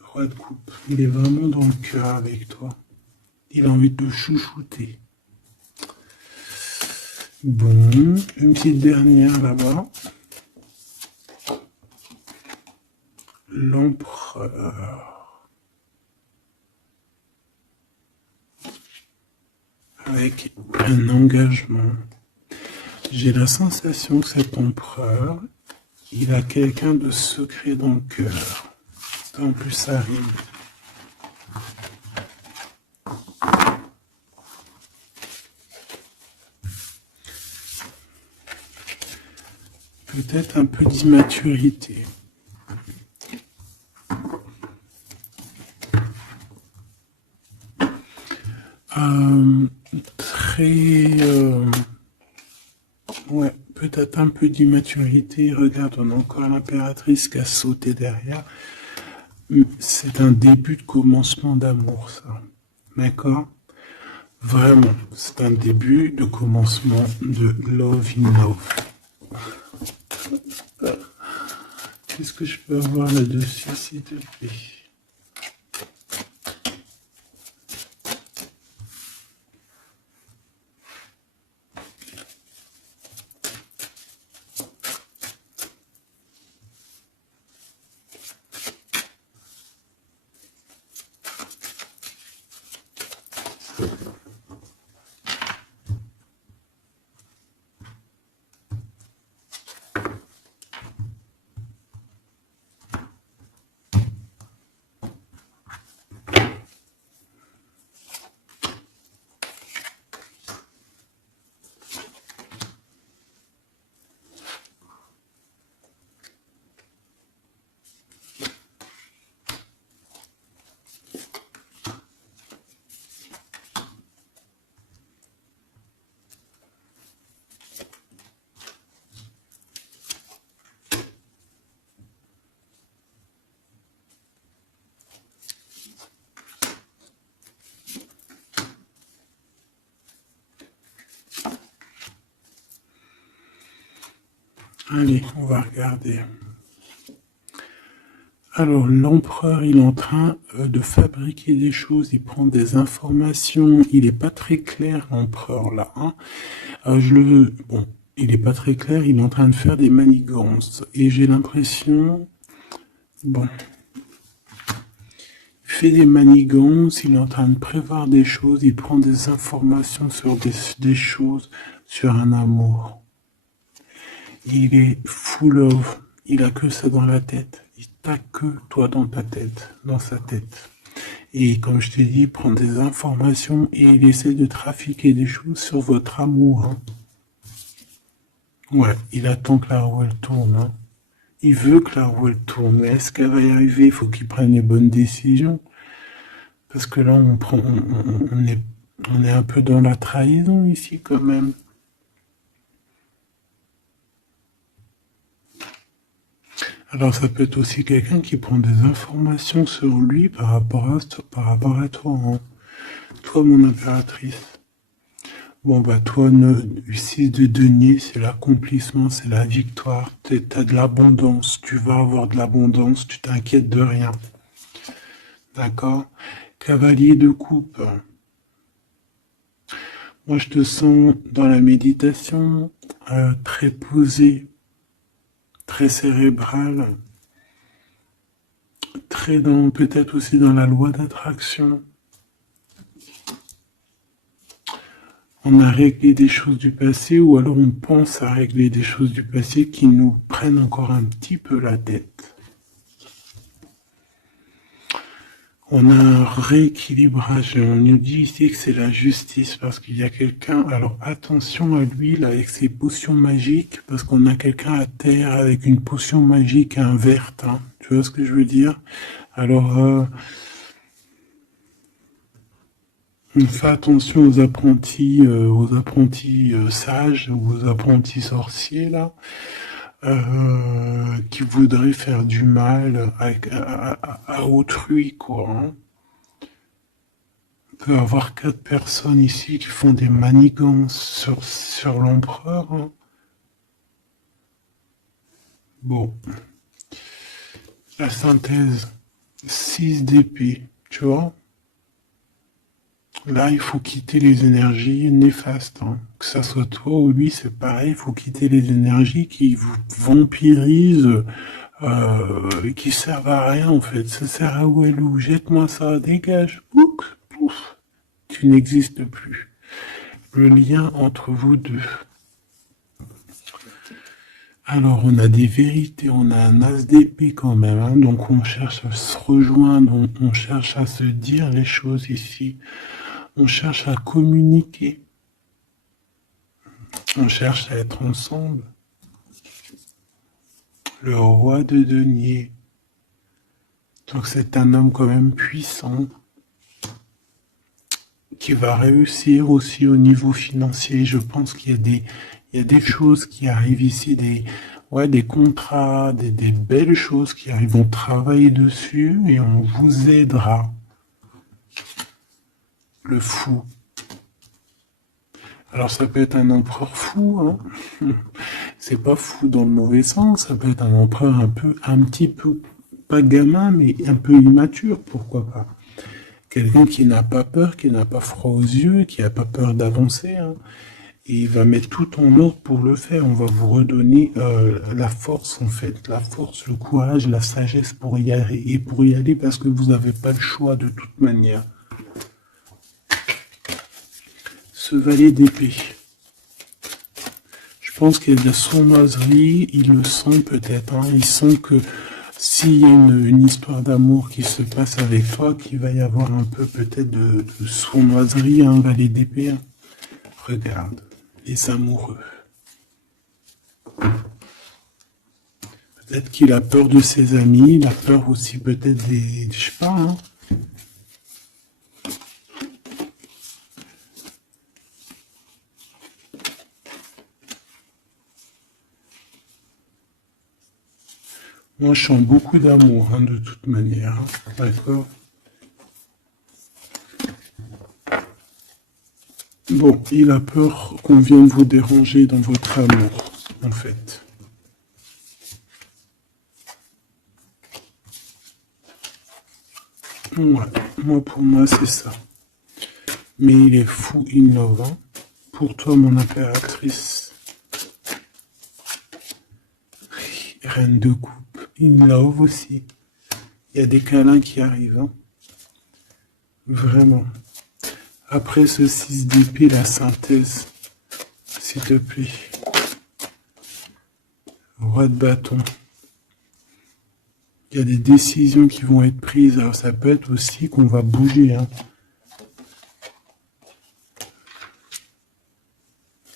Roi de coupe. Il est vraiment dans le cœur avec toi. Il a envie de te chouchouter. Bon, une petite dernière là-bas. L'empereur. Avec un engagement. J'ai la sensation que cet empereur, il a quelqu'un de secret dans le cœur. En plus, ça rime. peut-être un peu d'immaturité. Ouais, peut-être un peu d'immaturité. Regarde, on a encore l'impératrice qui a sauté derrière. C'est un début de commencement d'amour, ça. D'accord? Vraiment, c'est un début de commencement de love in love. Qu'est-ce que je peux avoir là-dessus, s'il te plaît? Allez, on va regarder. Alors, l'empereur, il est en train de fabriquer des choses, il prend des informations, il n'est pas très clair, l'empereur, là. Hein. Bon, il n'est pas très clair, il est en train de faire des manigances. Et j'ai l'impression... Bon... Il fait des manigances, il est en train de prévoir des choses, il prend des informations sur des choses, sur un amour. Il est full of, il a que ça dans la tête. Il t'a que toi dans ta tête, dans sa tête. Et comme je t'ai dit, il prend des informations et il essaie de trafiquer des choses sur votre amour. Hein. Ouais, il attend que la roue elle tourne. Hein. Il veut que la roue elle tourne, mais est-ce qu'elle va y arriver? Il faut qu'il prenne les bonnes décisions. Parce que là, on est un peu dans la trahison ici quand même. Alors ça peut être aussi quelqu'un qui prend des informations sur lui par rapport à toi, hein. Toi, mon impératrice. Bon bah toi, 6 de denier, c'est l'accomplissement, c'est la victoire. T'as de l'abondance, tu vas avoir de l'abondance, tu t'inquiètes de rien. D'accord? Cavalier de coupe. Moi, je te sens dans la méditation, très posé, très cérébral, très dans, peut-être aussi dans la loi d'attraction. On a réglé des choses du passé ou alors on pense à régler des choses du passé qui nous prennent encore un petit peu la tête. On a un rééquilibrage. On nous dit ici que c'est la justice parce qu'il y a quelqu'un. Alors attention à lui là avec ses potions magiques parce qu'on a quelqu'un à terre avec une potion magique verte. Hein. Tu vois ce que je veux dire? Alors fais attention aux apprentis sages ou aux apprentis sorciers là. Qui voudraient faire du mal à autrui, quoi. Hein. On peut avoir 4 personnes ici qui font des manigances sur l'empereur. Hein. Bon. La synthèse. 6 d'épée, tu vois. Là, il faut quitter les énergies néfastes. Hein. Que ça soit toi ou lui, c'est pareil. Il faut quitter les énergies qui vous vampirisent, qui servent à rien en fait. Ça sert à où elle ou jette-moi ça, dégage. Pouf, pouf. Tu n'existes plus. Le lien entre vous deux. Alors, on a des vérités, on a un as d'épée quand même. Hein. Donc, on cherche à se rejoindre, on cherche à se dire les choses ici. On cherche à communiquer. On cherche à être ensemble. Le roi de denier. Donc c'est un homme quand même puissant qui va réussir aussi au niveau financier. Je pense qu'il y a des choses qui arrivent ici, des contrats, des belles choses qui arrivent. On travaille dessus et on vous aidera. Le fou. Alors ça peut être un empereur fou, hein. C'est pas fou dans le mauvais sens, ça peut être un empereur un petit peu, pas gamin, mais un peu immature, pourquoi pas. Quelqu'un qui n'a pas peur, qui n'a pas froid aux yeux, qui n'a pas peur d'avancer, hein. Et il va mettre tout en ordre pour le faire. On va vous redonner la force, en fait. La force, le courage, la sagesse pour y aller. Et pour y aller parce que vous n'avez pas le choix de toute manière. Ce valet d'épée. Je pense qu'il y a de la sournoiserie, ils le sentent peut-être, hein. Ils sentent que s'il y a une histoire d'amour qui se passe avec toi, qu'il va y avoir un peu peut-être de sournoiserie, un valet d'épée. Hein. Regarde, les amoureux. Peut-être qu'il a peur de ses amis, il a peur aussi peut-être je sais pas, hein. Moi, je sens beaucoup d'amour, hein, de toute manière. Hein. D'accord. Bon, il a peur qu'on vienne vous déranger dans votre amour, en fait. Ouais, moi, pour moi, c'est ça. Mais il est fou, innovant. Pour toi, mon impératrice, reine de coupe, in love aussi. Il y a des câlins qui arrivent, hein. Vraiment. Après ce 6 d'épée, la synthèse, s'il te plaît. Roi de bâton. Il y a des décisions qui vont être prises. Alors ça peut être aussi qu'on va bouger, hein.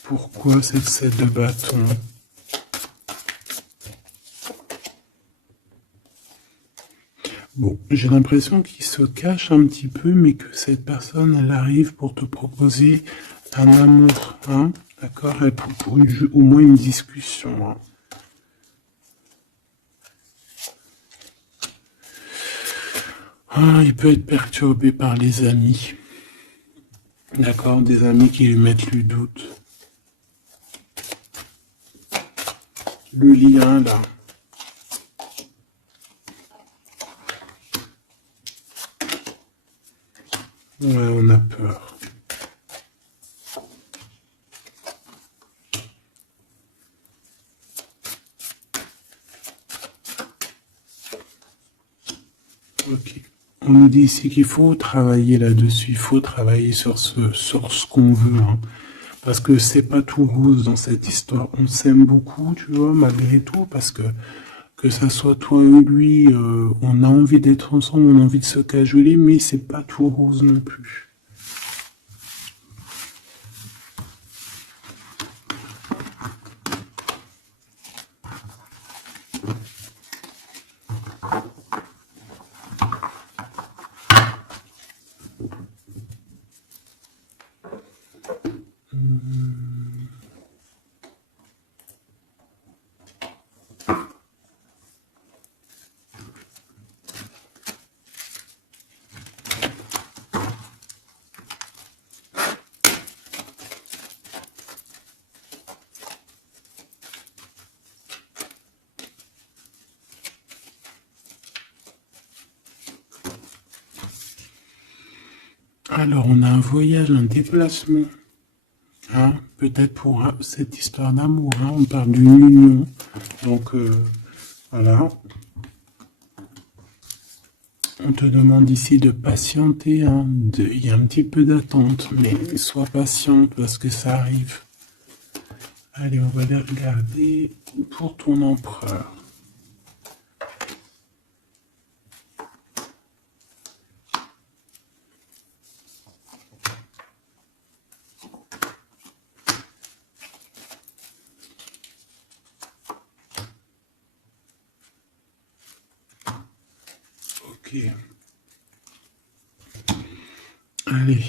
Pourquoi cette 7 de bâton? Bon, j'ai l'impression qu'il se cache un petit peu, mais que cette personne, elle arrive pour te proposer un amour, hein, d'accord, pour au moins une discussion. Hein. Ah, il peut être perturbé par les amis, d'accord, des amis qui lui mettent le doute. Le lien, là. Ouais, on a peur. Ok. On nous dit ici qu'il faut travailler là-dessus, il faut travailler sur ce qu'on veut, hein. Parce que c'est pas tout rose dans cette histoire. On s'aime beaucoup, tu vois, malgré tout, parce que ça soit toi ou lui, on a envie d'être ensemble, on a envie de se cajoler, mais c'est pas tout rose non plus. Alors, on a un voyage, un déplacement. Hein, peut-être pour cette histoire d'amour, hein, on parle d'une union. Donc, voilà. On te demande ici de patienter, hein, il y a un petit peu d'attente, mais sois patiente parce que ça arrive. Allez, on va aller regarder pour ton empereur. Ok. Allez.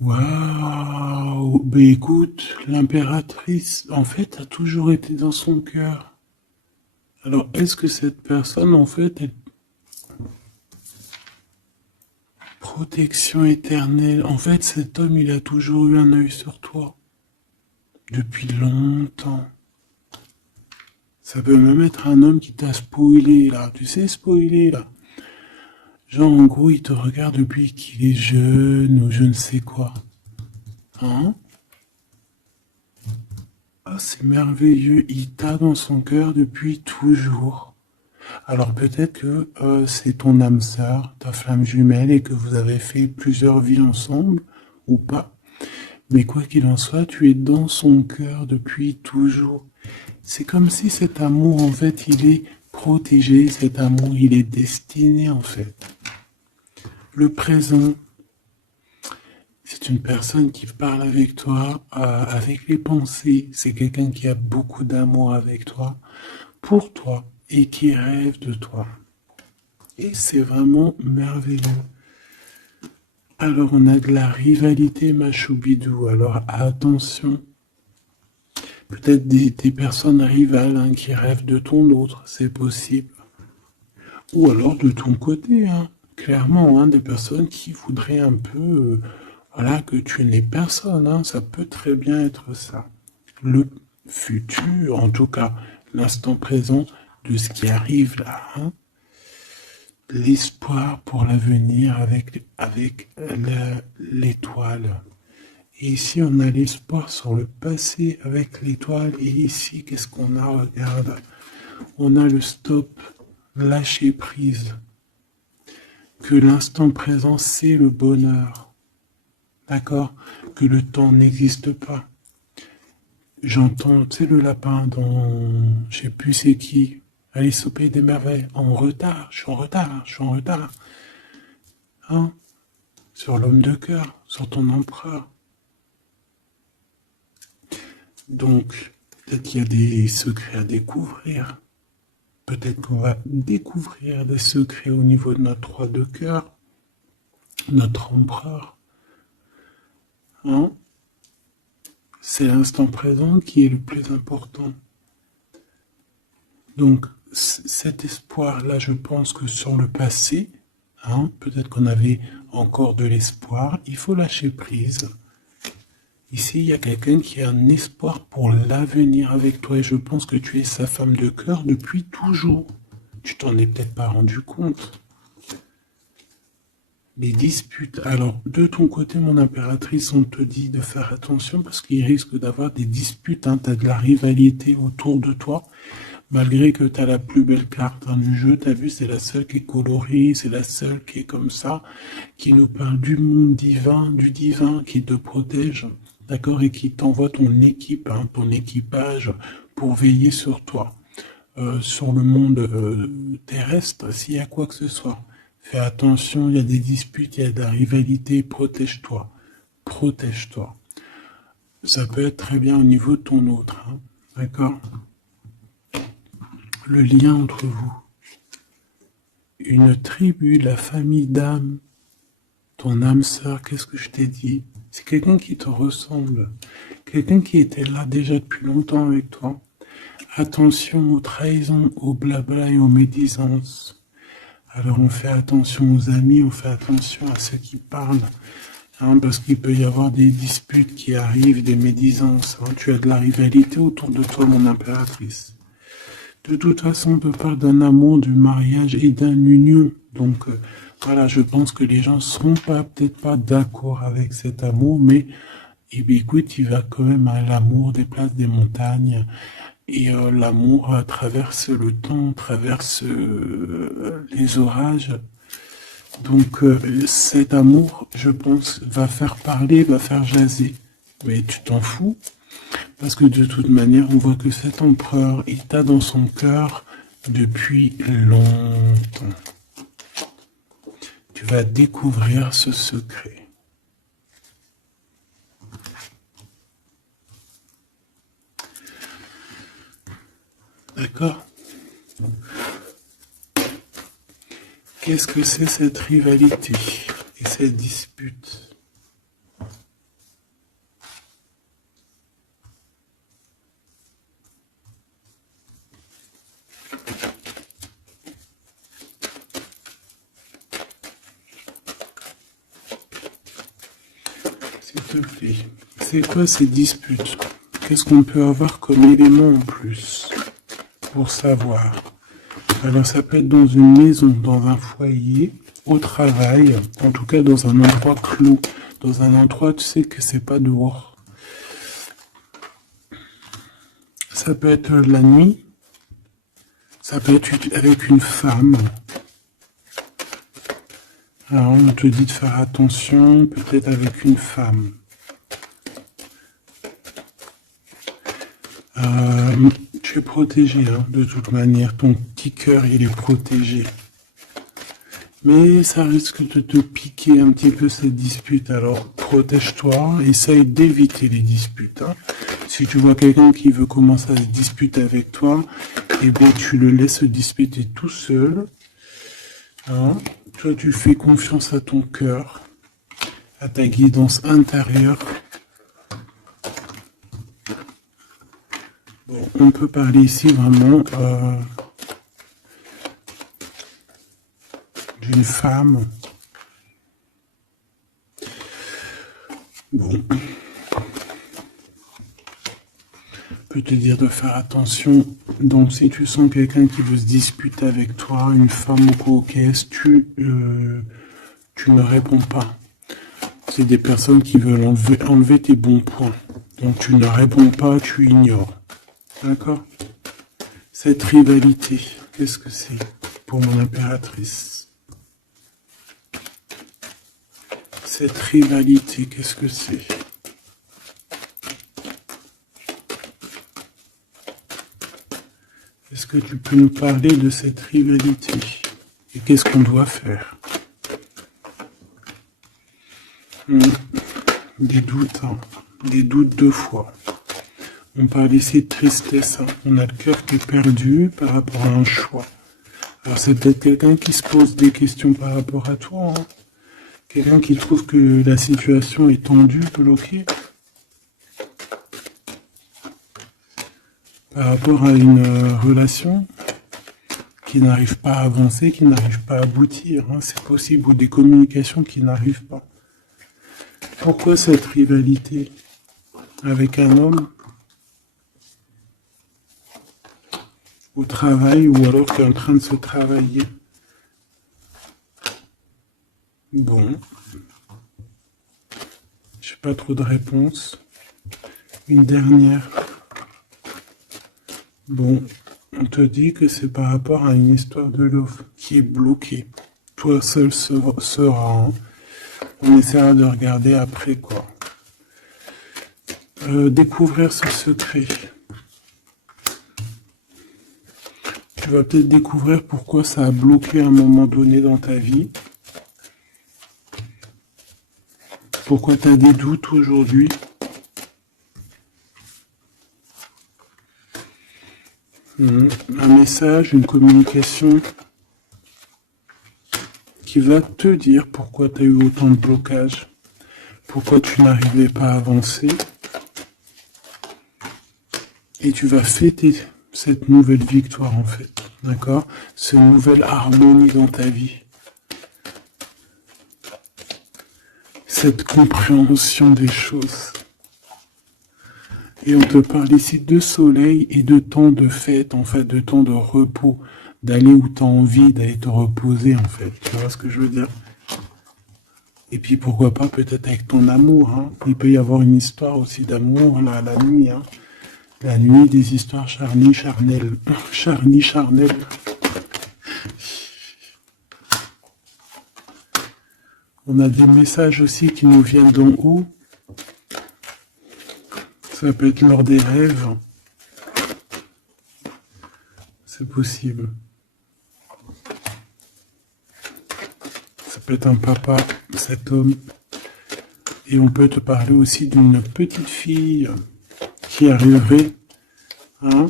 Waouh! Ben écoute, l'impératrice, en fait, a toujours été dans son cœur. Alors, est-ce que cette personne, en fait, est protection éternelle? En fait, cet homme, il a toujours eu un œil sur toi. Depuis longtemps. Ça peut même être un homme qui t'a spoilé, là. Tu sais, spoiler, là. Genre, en gros, il te regarde depuis qu'il est jeune ou je ne sais quoi. Hein? Ah, c'est merveilleux. Il t'a dans son cœur depuis toujours. Alors peut-être que c'est ton âme sœur, ta flamme jumelle, et que vous avez fait plusieurs vies ensemble, ou pas. Mais quoi qu'il en soit, tu es dans son cœur depuis toujours. C'est comme si cet amour, en fait, il est protégé, cet amour, il est destiné, en fait. Le présent, c'est une personne qui parle avec toi, avec les pensées. C'est quelqu'un qui a beaucoup d'amour avec toi, pour toi, et qui rêve de toi. Et c'est vraiment merveilleux. Alors on a de la rivalité, ma choubidou. Alors attention. Peut-être des personnes rivales hein, qui rêvent de ton autre, c'est possible. Ou alors de ton côté, hein. Clairement, hein, des personnes qui voudraient un peu, voilà, que tu n'es personne. Hein. Ça peut très bien être ça. Le futur, en tout cas, l'instant présent de ce qui arrive là. Hein. L'espoir pour l'avenir avec l'étoile. Et ici, on a l'espoir sur le passé avec l'étoile. Et ici, qu'est-ce qu'on a? Regarde. On a le stop, lâcher prise. Que l'instant présent, c'est le bonheur. D'accord? Que le temps n'existe pas. J'entends, tu sais, le lapin dans, je sais plus c'est qui, Alice au pays des merveilles. En retard, je suis en retard, je suis en retard. Hein? Sur l'homme de cœur, sur ton empereur. Donc, peut-être qu'il y a des secrets à découvrir. Peut-être qu'on va découvrir des secrets au niveau de notre roi de cœur, notre empereur. Hein? C'est l'instant présent qui est le plus important. Donc, cet espoir-là, je pense que sur le passé, hein, peut-être qu'on avait encore de l'espoir, il faut lâcher prise. Ici, il y a quelqu'un qui a un espoir pour l'avenir avec toi et je pense que tu es sa femme de cœur depuis toujours. Tu t'en es peut-être pas rendu compte. Les disputes. Alors, de ton côté, mon impératrice, on te dit de faire attention parce qu'il risque d'avoir des disputes. Hein. Tu as de la rivalité autour de toi. Malgré que tu as la plus belle carte hein, du jeu, tu as vu, c'est la seule qui est colorée, c'est la seule qui est comme ça, qui nous parle du monde divin, du divin qui te protège, d'accord, et qui t'envoie ton équipe, hein, ton équipage pour veiller sur toi, sur le monde terrestre, s'il y a quoi que ce soit. Fais attention, il y a des disputes, il y a de la rivalité, protège-toi, protège-toi. Ça peut être très bien au niveau de ton autre, hein, d'accord? Le lien entre vous. Une tribu, la famille d'âme, ton âme sœur, qu'est-ce que je t'ai dit? C'est quelqu'un qui te ressemble, quelqu'un qui était là déjà depuis longtemps avec toi. Attention aux trahisons, aux blabla et aux médisances. Alors on fait attention aux amis, on fait attention à ceux qui parlent, hein, parce qu'il peut y avoir des disputes qui arrivent, des médisances. Hein. Tu as de la rivalité autour de toi, mon impératrice. De toute façon, on peut parler d'un amour, du mariage et d'un union. Donc, voilà, je pense que les gens ne seront pas, peut-être pas d'accord avec cet amour, mais eh bien, écoute, il va quand même à l'amour des places des montagnes. Et l'amour traverse le temps, traverse les orages. Donc, cet amour, je pense, va faire parler, va faire jaser. Mais tu t'en fous? Parce que de toute manière, on voit que cet empereur, il t'a dans son cœur depuis longtemps. Tu vas découvrir ce secret. D'accord? Qu'est-ce que c'est cette rivalité et cette dispute? S'il te plaît, c'est quoi ces disputes? Qu'est-ce qu'on peut avoir comme élément en plus pour savoir? Alors ça peut être dans une maison, dans un foyer, au travail, en tout cas dans un endroit clos, dans un endroit tu sais que c'est pas dehors. Ça peut être la nuit, ça peut être avec une femme. Alors on te dit de faire attention, peut-être avec une femme. Tu es protégé, hein, de toute manière. Ton petit cœur, il est protégé. Mais ça risque de te piquer un petit peu cette dispute. Alors protège-toi, essaye d'éviter les disputes. Hein. Si tu vois quelqu'un qui veut commencer à se disputer avec toi, eh bien tu le laisses se disputer tout seul. Hein. Toi, tu fais confiance à ton cœur, à ta guidance intérieure. Bon, on peut parler ici vraiment d'une femme. Bon. Peut te dire de faire attention. Donc, si tu sens quelqu'un qui veut se disputer avec toi, une femme ou quoi, tu ne réponds pas. C'est des personnes qui veulent enlever tes bons points. Donc, tu ne réponds pas, tu ignores. D'accord? Cette rivalité, qu'est-ce que c'est pour mon impératrice? Cette rivalité, qu'est-ce que c'est? Est-ce que tu peux nous parler de cette rivalité? Et qu'est-ce qu'on doit faire? Des doutes, hein. Des doutes deux fois. On parle ici de tristesse, hein. On a le cœur qui est perdu par rapport à un choix. Alors c'est peut-être quelqu'un qui se pose des questions par rapport à toi, hein. Quelqu'un qui trouve que la situation est tendue, bloquée. Par rapport à une relation qui n'arrive pas à avancer, qui n'arrive pas à aboutir, hein, c'est possible, ou des communications qui n'arrivent pas. Pourquoi cette rivalité avec un homme au travail ou alors qui est en train de se travailler? Bon, j'ai pas trop de réponses. Une dernière. Bon, on te dit que c'est par rapport à une histoire de love qui est bloquée. Toi seul sera. Hein. On essaiera de regarder après quoi. Découvrir ce secret. Tu vas peut-être découvrir pourquoi ça a bloqué à un moment donné dans ta vie. Pourquoi tu as des doutes aujourd'hui. Un message, une communication qui va te dire pourquoi tu as eu autant de blocages, pourquoi tu n'arrivais pas à avancer. Et tu vas fêter cette nouvelle victoire en fait, d'accord? Cette nouvelle harmonie dans ta vie. Cette compréhension des choses. Et on te parle ici de soleil et de temps de fête, en fait, de temps de repos, d'aller où tu as envie, d'aller te reposer, en fait. Tu vois ce que je veux dire? Et puis pourquoi pas peut-être avec ton amour, hein. Il peut y avoir une histoire aussi d'amour là, la nuit, hein. La nuit, des histoires charnelles. On a des messages aussi qui nous viennent d'en haut. Ça peut être lors des rêves. C'est possible. Ça peut être un papa, cet homme. Et on peut te parler aussi d'une petite fille qui arriverait. Hein.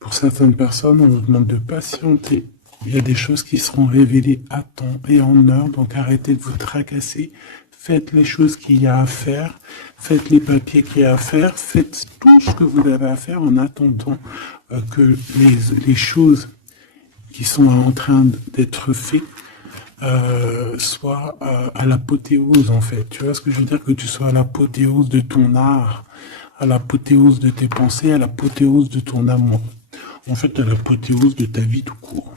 Pour certaines personnes, on nous demande de patienter. Il y a des choses qui seront révélées à temps et en heure, donc arrêtez de vous tracasser. Faites les choses qu'il y a à faire, faites les papiers qu'il y a à faire, faites tout ce que vous avez à faire en attendant que les choses qui sont en train d'être faites soient à l'apothéose en fait. Tu vois ce que je veux dire? Que tu sois à l'apothéose de ton art, à l'apothéose de tes pensées, à l'apothéose de ton amour. En fait, à l'apothéose de ta vie tout court.